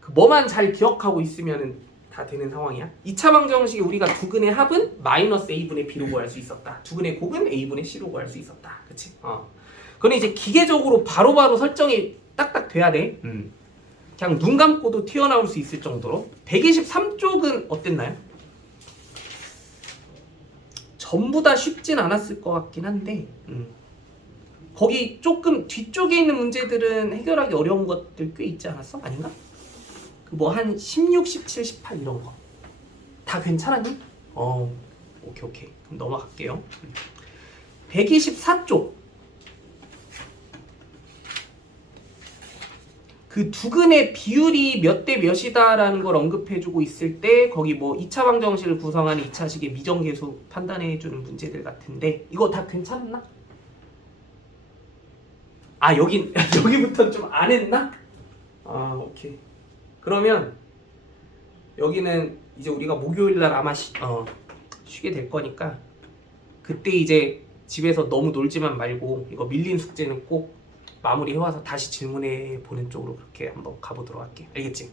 그 뭐만 잘 기억하고 있으면은 다 되는 상황이야. 2차 방정식이 우리가 두근의 합은 마이너스 a분의 b로 구할 수 있었다. 두근의 곱은 a분의 c로 구할 수 있었다. 그치? 그건 이제 기계적으로 바로바로 설정이 딱딱 돼야 돼. 그냥 눈 감고도 튀어나올 수 있을 정도로. 123쪽은 어땠나요? 전부 다 쉽진 않았을 것 같긴 한데 거기 조금 뒤쪽에 있는 문제들은 해결하기 어려운 것들 꽤 있지 않았어? 아닌가? 뭐 한 16, 17, 18 이런 거 다 괜찮았니? 오케이 그럼 넘어갈게요. 124쪽 그 두근의 비율이 몇 대 몇이다라는 걸 언급해주고 있을 때 거기 뭐 2차 방정식을 구성하는 2차식의 미정계수 판단해주는 문제들 같은데 이거 다 괜찮나? 아 여기부터 좀 안 했나? 오케이. 그러면 여기는 이제 우리가 목요일날 아마 쉬게 될 거니까 그때 이제 집에서 너무 놀지만 말고 이거 밀린 숙제는 꼭 마무리해와서 다시 질문해 보는 쪽으로 그렇게 한번 가보도록 할게. 알겠지?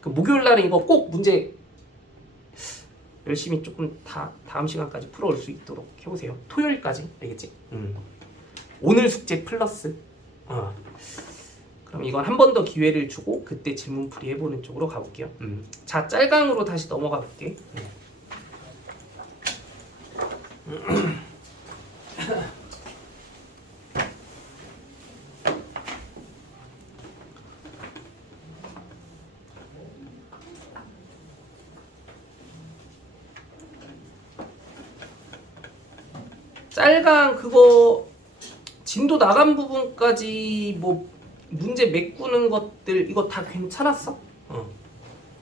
그 목요일날은 이거 꼭 문제 열심히 조금 다음 시간까지 풀어올 수 있도록 해보세요. 토요일까지. 알겠지? 오늘 숙제 플러스 그럼 이건 한 번 더 기회를 주고 그때 질문풀이 해보는 쪽으로 가볼게요. 자, 짤강으로 다시 넘어가 볼게. 짤강 그거 진도 나간 부분까지 뭐 문제 메꾸는 것들 이거 다 괜찮았어?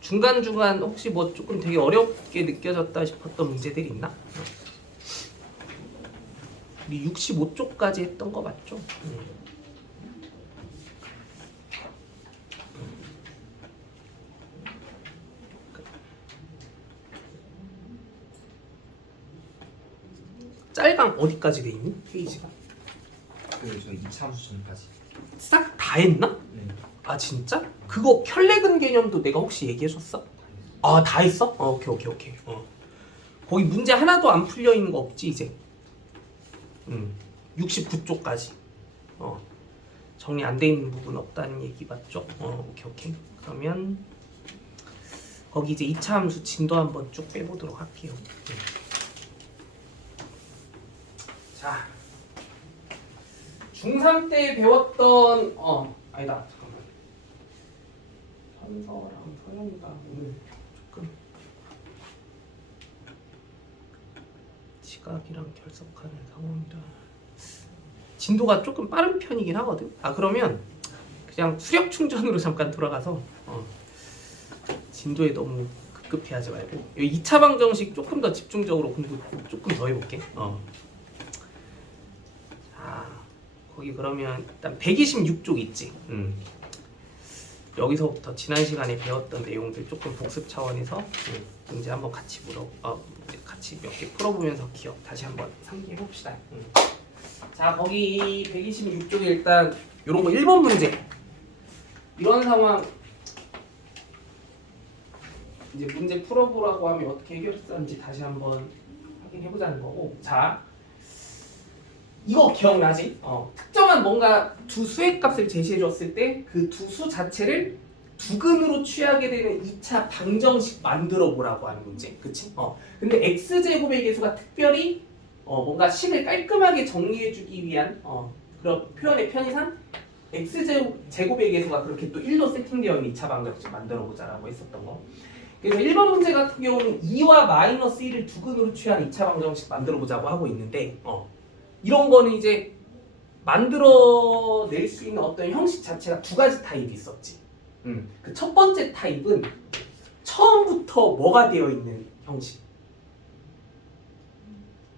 중간중간 혹시 뭐 조금 되게 어렵게 느껴졌다 싶었던 문제들이 있나? 우리 65쪽까지 했던 거 맞죠? 짤강 어디까지 돼 있니? 페이지가? 저 2차 수준까지. 싹 다 했나? 네. 아 진짜? 그거 혈내근 개념도 내가 혹시 얘기해줬어? 다 했어? 오케이. 거기 문제 하나도 안 풀려 있는 거 없지 이제? 69쪽까지. 정리 안 돼 있는 부분 없다는 얘기 맞죠? 오케이. 그러면 거기 이제 2차 함수 진도 한번 쭉 빼보도록 할게요. 자. 중3 때 배웠던 아니다 잠깐만 현서랑 서영이가 오늘 조금 지각이랑 결석하는 상황이라 진도가 조금 빠른 편이긴 하거든. 그러면 그냥 수력 충전으로 잠깐 돌아가서 진도에 너무 급급해하지 말고 2차 방정식 조금 더 집중적으로 공부 조금 더 해볼게. 거기 그러면 일단 126쪽 있지. 여기서부터 지난 시간에 배웠던 내용들 조금 복습 차원에서 문제 한번 같이 같이 몇 개 풀어보면서 기억 다시 한번 상기해 봅시다. 자, 거기 126쪽에 일단 요런 거 1번 문제. 이런 상황 이제 문제 풀어보라고 하면 어떻게 해결했었는지 다시 한번 확인해 보자는 거고. 자. 이거 기억나지? 특정한 뭔가 두 수의 값을 제시해 줬을 때 그 두 수 자체를 두근으로 취하게 되는 2차 방정식 만들어 보라고 하는 문제. 그치? 근데 x제곱의 계수가 특별히 뭔가 식을 깔끔하게 정리해 주기 위한 그런 표현의 편의상 x제곱의 계수가 그렇게 또 1로 세팅되어 있는 2차 방정식 만들어 보자라고 했었던 거. 그래서 1번 문제 같은 경우는 2와 마이너스 1을 두근으로 취한 2차 방정식 만들어 보자고 하고 있는데 이런 거는 이제 만들어낼 수 있는 어떤 형식 자체가 두 가지 타입이 있었지. 그 첫 번째 타입은 처음부터 뭐가 되어 있는 형식.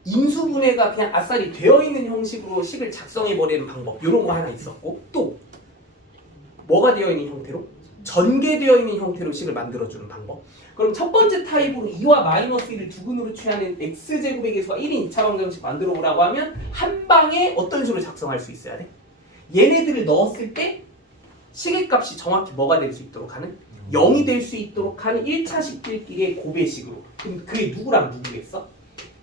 인수분해가 그냥 아싸리 되어 있는 형식으로 식을 작성해 버리는 방법. 이런 거 하나 있었고 또 뭐가 되어 있는 형태로? 전개되어 있는 형태로 식을 만들어주는 방법. 그럼 첫 번째 타입으로 2와 마이너스 1을 두근으로 취하는 x제곱의 계수가 1인 2차 방정식 만들어 보라고 하면 한 방에 어떤 식으로 작성할 수 있어야 돼? 얘네들을 넣었을 때 식의 값이 정확히 뭐가 될 수 있도록 하는? 0이 될 수 있도록 하는 1차식들끼리의 곱배식으로. 그럼 그게 누구랑 누구겠어?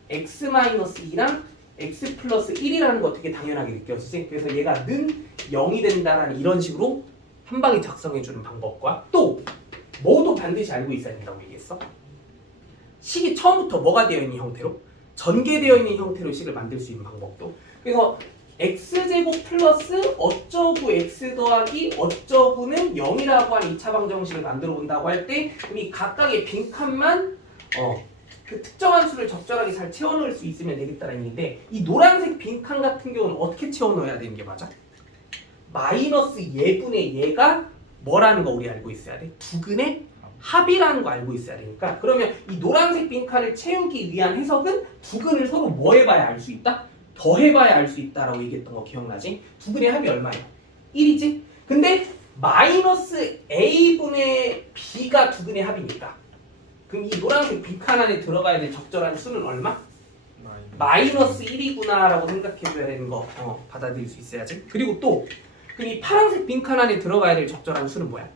x-2랑 x 플러스 1이라는 거 되게 당연하게 느껴지지? 그래서 얘가 는 0이 된다라는 이런 식으로 한 방에 작성해주는 방법과 또 뭐도 반드시 알고 있어야 된다고 얘기했어? 식이 처음부터 뭐가 되어 있는 형태로? 전개되어 있는 형태로 식을 만들 수 있는 방법도. 그래서 x제곱 플러스 어쩌구 x 더하기 어쩌구는 0이라고 하는 2차 방정식을 만들어 본다고 할 때 이 각각의 빈칸만 그 특정한 수를 적절하게 잘 채워넣을 수 있으면 되겠다는 얘기인데 이 노란색 빈칸 같은 경우는 어떻게 채워넣어야 되는 게 맞아? 마이너스 예분의 얘가 뭐라는 거 우리 알고 있어야 돼? 두근의 합이라는 거 알고 있어야 되니까 그러면 이 노란색 빈칸을 채우기 위한 해석은 두근을 서로 뭐 해봐야 알 수 있다? 더해봐야 알 수 있다라고 얘기했던 거 기억나지? 두근의 합이 얼마야? 1이지? 근데 마이너스 a분의 b가 두근의 합이니까 그럼 이 노란색 빈칸 안에 들어가야 될 적절한 수는 얼마? 마이너스 1이구나 라고 생각해줘야 되는 거 받아들일 수 있어야지. 그리고 또 그럼 이 파란색 빈칸 안에 들어가야 될 적절한 수는 뭐야?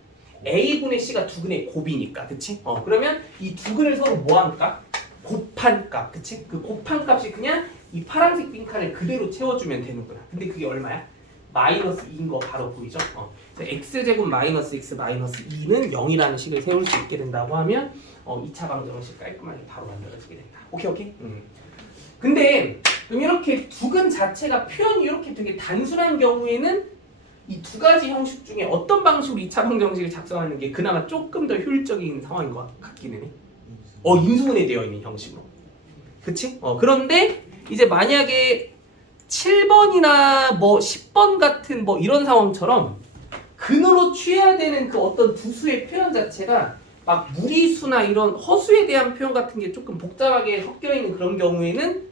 a분의 c가 두근의 곱이니까 그치? 그러면 이 두근을 서로 뭐한 값? 곱한 값 그치? 그 곱한 값이 그냥 이 파란색 빈칸을 그대로 채워주면 되는구나. 근데 그게 얼마야? 마이너스 2인 거 바로 보이죠? 그래서 x제곱 마이너스 x 마이너스 2는 0이라는 식을 세울 수 있게 된다고 하면 2차 방정식 깔끔하게 바로 만들어지게 된다. 오케이? 근데 그럼 이렇게 두근 자체가 표현이 이렇게 되게 단순한 경우에는 이 두 가지 형식 중에 어떤 방식으로 2차 방정식을 작성하는 게 그나마 조금 더 효율적인 상황인 것 같기는 해. 인수분해 되어 있는 형식으로. 그치? 그런데 이제 만약에 7번이나 뭐 10번 같은 뭐 이런 상황처럼 근으로 취해야 되는 그 어떤 두 수의 표현 자체가 막 무리수나 이런 허수에 대한 표현 같은 게 조금 복잡하게 섞여 있는 그런 경우에는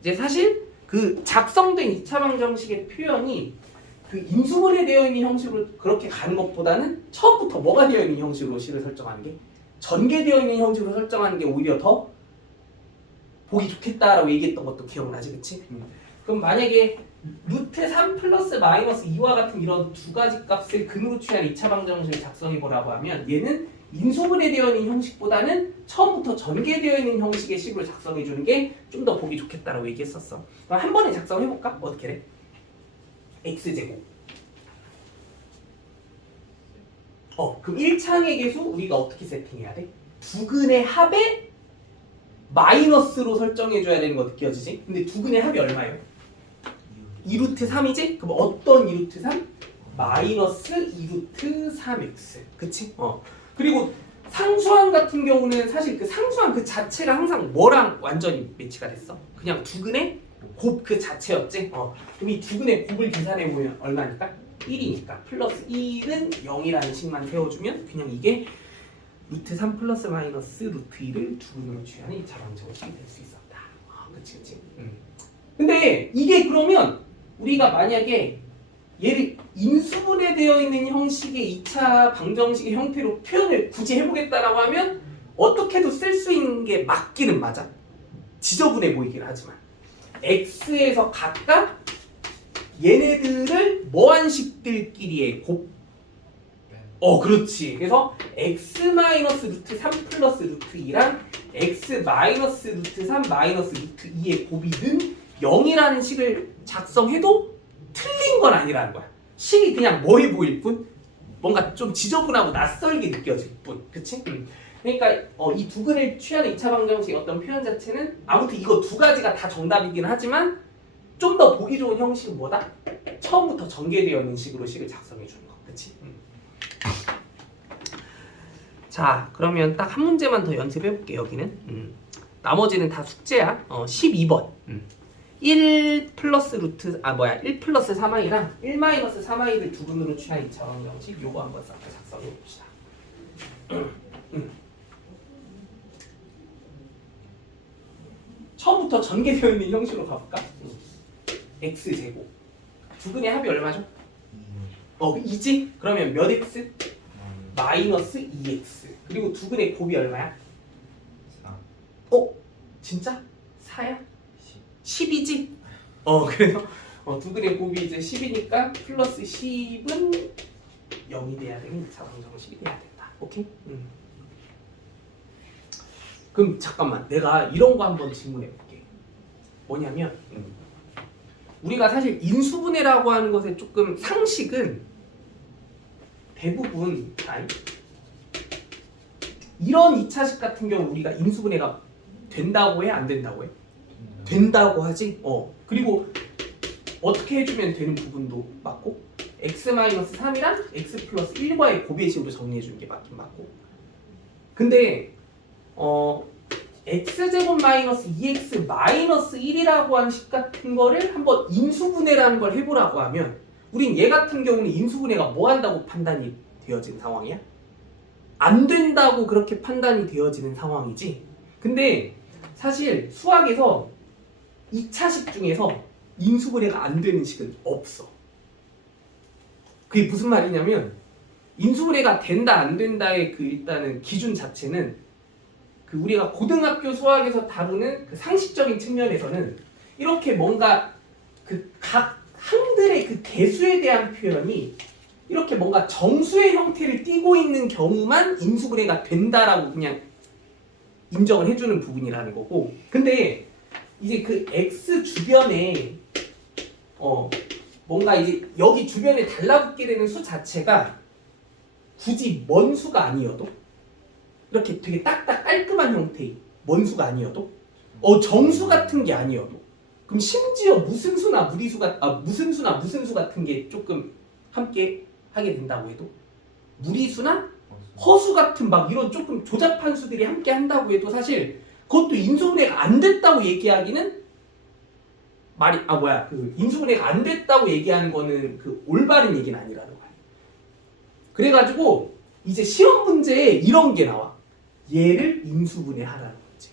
이제 사실 그 작성된 2차 방정식의 표현이 그 인수분해 되어 있는 형식으로 그렇게 가는 것보다는 처음부터 뭐가 되어 있는 형식으로 식을 설정하는 게 전개되어 있는 형식으로 설정하는 게 오히려 더 보기 좋겠다라고 얘기했던 것도 기억나지, 그치? 그럼 만약에 루트 3 플러스 마이너스 2와 같은 이런 두 가지 값을 근으로 취한 2차 방정식을 작성해 보라고 하면 얘는 인수분해 되어 있는 형식보다는 처음부터 전개되어 있는 형식의 식으로 작성해 주는 게 좀 더 보기 좋겠다라고 얘기했었어. 그럼 한 번에 작성해 볼까? 어떻게 돼? x제곱. 그럼 1창의 계수 우리가 어떻게 세팅해야 돼? 두근의 합에 마이너스로 설정해 줘야 되는 거 느껴지지? 근데 두근의 합이 얼마예요? 2루트 3이지? 그럼 어떤 2루트 3? 마이너스 2루트 3x. 그치? 그리고 상수항 같은 경우는 사실 그 상수항 그 자체가 항상 뭐랑 완전히 매치가 됐어? 그냥 두근의 곱 그 자체였지? 그럼 이 두근의 곱을 계산해 보면 얼마니까? 1이니까 플러스 1은 0이라는 식만 세워주면 그냥 이게 루트 3 플러스 마이너스 루트 2를 두근으로 취하는 2차 방정식이 될 수 있었다. 그치. 근데 이게 그러면 우리가 만약에 얘를 인수분해 되어 있는 형식의 2차 방정식의 형태로 표현을 굳이 해보겠다라고 하면 어떻게도 쓸 수 있는 게 맞기는 맞아. 지저분해 보이긴 하지만 x에서 각각 얘네들을 뭐한 식들끼리의 곱 그렇지. 그래서 x 마이너스 루트 3 플러스 루트 2랑 x 마이너스 루트 3 마이너스 루트 2의 곱이는 0이라는 식을 작성해도 틀린 건 아니라는 거야. 식이 그냥 뭐해 보일 뿐 뭔가 좀 지저분하고 낯설게 느껴질 뿐. 그치? 그러니까 이 두근을 취하는 2차 방정식의 어떤 표현 자체는 아무튼 이거 두 가지가 다 정답이긴 하지만 좀 더 보기 좋은 형식은 뭐다? 처음부터 전개되어 있는 식으로 식을 작성해 주는 거. 그치? 자, 그러면 딱 한 문제만 더 연습해 볼게. 여기는 나머지는 다 숙제야. 12번 1 플러스 루트 1 플러스 3i랑 1 마이너스 3i를 두근으로 취한 2차 방정식 요거 한번 싹 다 작성해 봅시다. 처음부터 전개되어 있는 형식으로 가볼까? x제곱 두근의 합이 얼마죠? 2지? 그러면 몇 x? 마이너스 2x. 그리고 두근의 곱이 얼마야? 4. 진짜? 4야? 10이지? 그래서 두근의 곱이 이제 10이니까 플러스 10은 0이 돼야 되는 2차 방정식이 돼야 된다. 오케이? 그럼 잠깐만 내가 이런 거 한번 질문해 볼게. 뭐냐면 우리가 사실 인수분해라고 하는 것의 조금 상식은 대부분 아니 이런 2차식 같은 경우 우리가 인수분해가 된다고 해? 안 된다고 해? 된다고 하지? 그리고 어떻게 해주면 되는 부분도 맞고 x-3이랑 x 플러스 1과의 곱배식으로 정리해주는 게 맞긴 맞고 근데 x제곱 마이너스 2x 마이너스 1이라고 하는 식 같은 거를 한번 인수분해라는 걸 해보라고 하면 우린 얘 같은 경우는 인수분해가 뭐 한다고 판단이 되어진 상황이야? 안 된다고 그렇게 판단이 되어지는 상황이지. 근데 사실 수학에서 2차식 중에서 인수분해가 안 되는 식은 없어. 그게 무슨 말이냐면 인수분해가 된다 안 된다의 그 일단은 기준 자체는 그 우리가 고등학교 수학에서 다루는 그 상식적인 측면에서는 이렇게 뭔가 그 각 항들의 그 개수에 대한 표현이 이렇게 뭔가 정수의 형태를 띠고 있는 경우만 인수분해가 된다라고 그냥 인정을 해주는 부분이라는 거고 근데 이제 그 x 주변에 뭔가 이제 여기 주변에 달라붙게 되는 수 자체가 굳이 먼 수가 아니어도 이렇게 되게 딱딱 깔끔한 형태의 먼 수가 아니어도 정수 같은 게 아니어도 그럼 심지어 무슨 수나 무슨 수 같은 게 조금 함께 하게 된다고 해도 무리수나 허수 같은 막 이런 조금 조잡한 수들이 함께 한다고 해도 사실 그것도 인수분해가 안 됐다고 얘기하기는 그 인수분해가 안 됐다고 얘기하는 거는 그 올바른 얘기는 아니라는 거야. 그래가지고 이제 시험 문제에 이런 게 나와. 얘를 인수분해하라는 거지.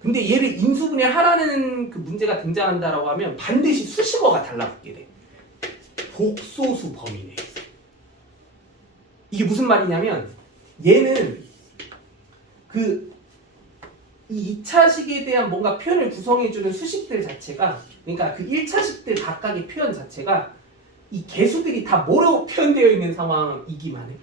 근데 얘를 인수분해하라는 그 문제가 등장한다라고 하면 반드시 수식어가 달라붙게 돼. 복소수 범위 내에서. 이게 무슨 말이냐면 얘는 이 2차식에 대한 뭔가 표현을 구성해주는 수식들 자체가 그러니까 그 1차식들 각각의 표현 자체가 이 개수들이 다 뭐로 표현되어 있는 상황이기만 해.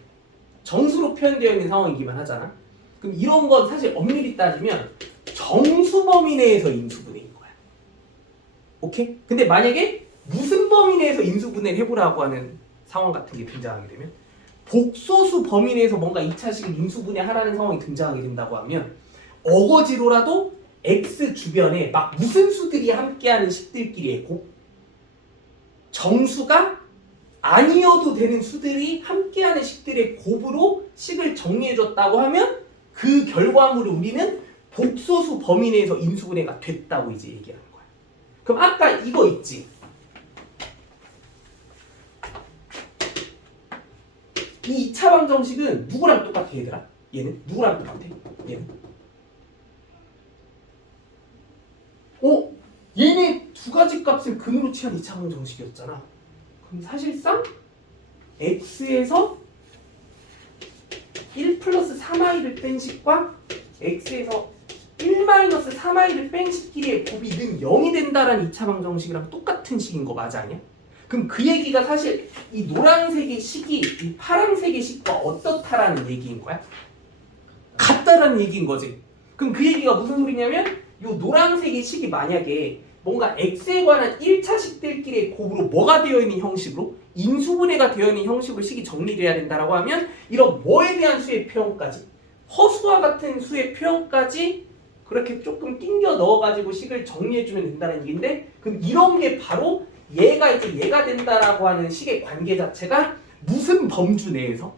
정수로 표현되어 있는 상황이기만 하잖아. 그럼 이런 건 사실 엄밀히 따지면 정수 범위 내에서 인수분해인 거야. 오케이? 근데 만약에 무슨 범위 내에서 인수분해를 해보라고 하는 상황 같은 게 등장하게 되면 복소수 범위 내에서 뭔가 2차식을 인수분해하라는 상황이 등장하게 된다고 하면 어거지로라도 x 주변에 막 무슨 수들이 함께하는 식들끼리의 곱 정수가 아니어도 되는 수들이 함께하는 식들의 곱으로 식을 정리해줬다고 하면 그 결과물을 우리는 복소수 범위 내에서 인수분해가 됐다고 이제 얘기하는 거야. 그럼 아까 이거 있지? 이 2차 방정식은 누구랑 똑같아 얘들아? 얘는? 누구랑 똑같아? 얘는? 얘네 두 가지 값을 근으로 취한 2차 방정식이었잖아. 그럼 사실상 x에서 1 플러스 3i를 뺀 식과 x에서 1 마이너스 3i를 뺀 식끼리의 곱이 는 0이 된다라는 2차 방정식이랑 똑같은 식인 거 맞아 아니야? 그럼 그 얘기가 사실 이 노란색의 식이 이 파란색의 식과 어떻다라는 얘기인 거야? 같다라는 얘기인 거지. 그럼 그 얘기가 무슨 소리냐면 이 노란색의 식이 만약에 뭔가 x에 관한 1차식들끼리의 곱으로 뭐가 되어 있는 형식으로 인수분해가 되어 있는 형식으로 식이 정리돼야 된다라고 하면 이런 뭐에 대한 수의 표현까지 허수와 같은 수의 표현까지 그렇게 조금 낑겨 넣어가지고 식을 정리해주면 된다는 얘기인데 그럼 이런 게 바로 얘가 된다라고 하는 식의 관계 자체가 무슨 범주 내에서?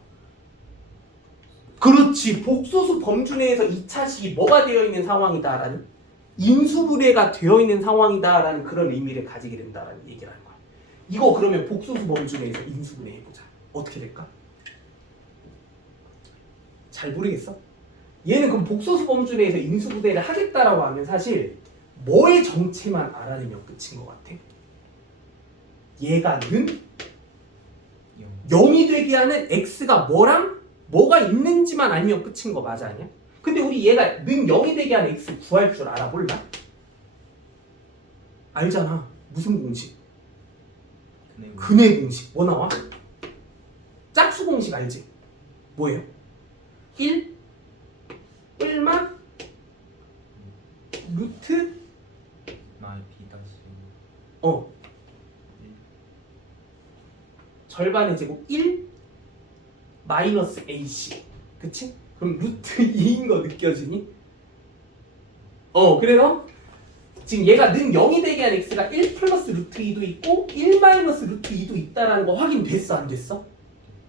그렇지 복소수 범주 내에서 2차식이 뭐가 되어 있는 상황이다라는 인수분해가 되어 있는 상황이다라는 그런 의미를 가지게 된다라는 얘기를 하는 거야. 이거 그러면 복소수 범주 내에서 인수분해 해보자. 어떻게 될까? 잘 모르겠어? 얘는 그럼 복소수 범주 내에서 인수분해를 하겠다라고 하면 사실 뭐의 정체만 알아내면 끝인 것 같아? 얘가 는 0이 되게 하는 x가 뭐가 있는지만 알면 끝인 거 맞아 아니야? 근데 우리 얘가 는 0이 되게 하는 x 구할 줄 알아 몰라? 알잖아. 무슨 공식? 근해 공식. 뭐 나와? 짝수 공식 알지? 뭐예요? 1 얼마 루트 마이 B 다시 절반의 제곱 1 마이너스 AC. 그치? 그럼 루트 2인 거 느껴지니? 그래서 지금 얘가 는 0이 되게 한 x가 1 플러스 루트 2도 있고 1 마이너스 루트 2도 있다라는 거 확인됐어 안 됐어?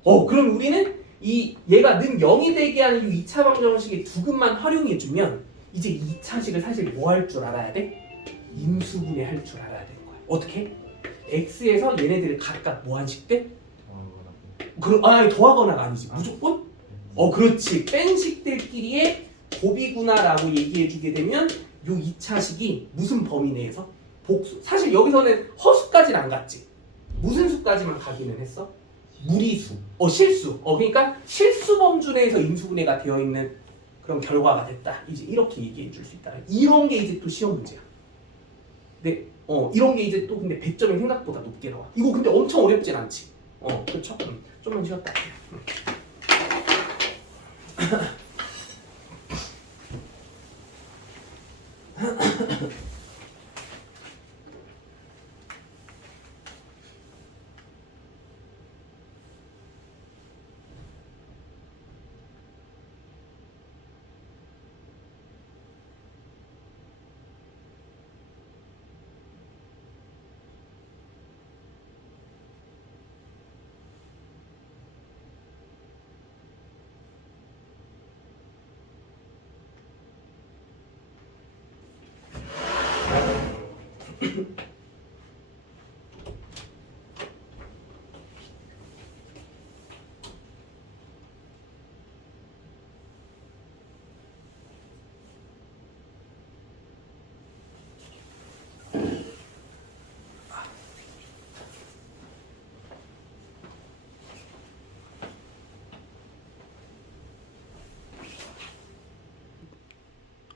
그럼 우리는 얘가 는 0이 되게 하는 이 2차 방정식의 두 근만 활용해주면 이제 2차식을 사실 뭐 할 줄 알아야 돼? 인수분해 할 줄 알아야 되는 거야. 어떻게? x에서 얘네들을 각각 뭐 한식 돼? 더하거나가 아니지. 무조건? 그렇지. 뺀식들끼리의 곱이구나라고 얘기해주게 되면 요 2차식이 무슨 범위 내에서? 복수. 사실 여기서는 허수까지는 안 갔지. 무슨 수까지만 가기는 했어? 무리수. 실수. 그러니까 실수 범주 내에서 인수분해가 되어 있는 그런 결과가 됐다. 이제 이렇게 얘기해 줄 수 있다. 이런 게 이제 또 시험 문제야. 근데 이런 게 이제 또 근데 배점이 생각보다 높게 나와. 이거 근데 엄청 어렵진 않지. 그렇죠? 좀만 쉬었다.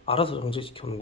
알아서 정제시켜 놓은 거.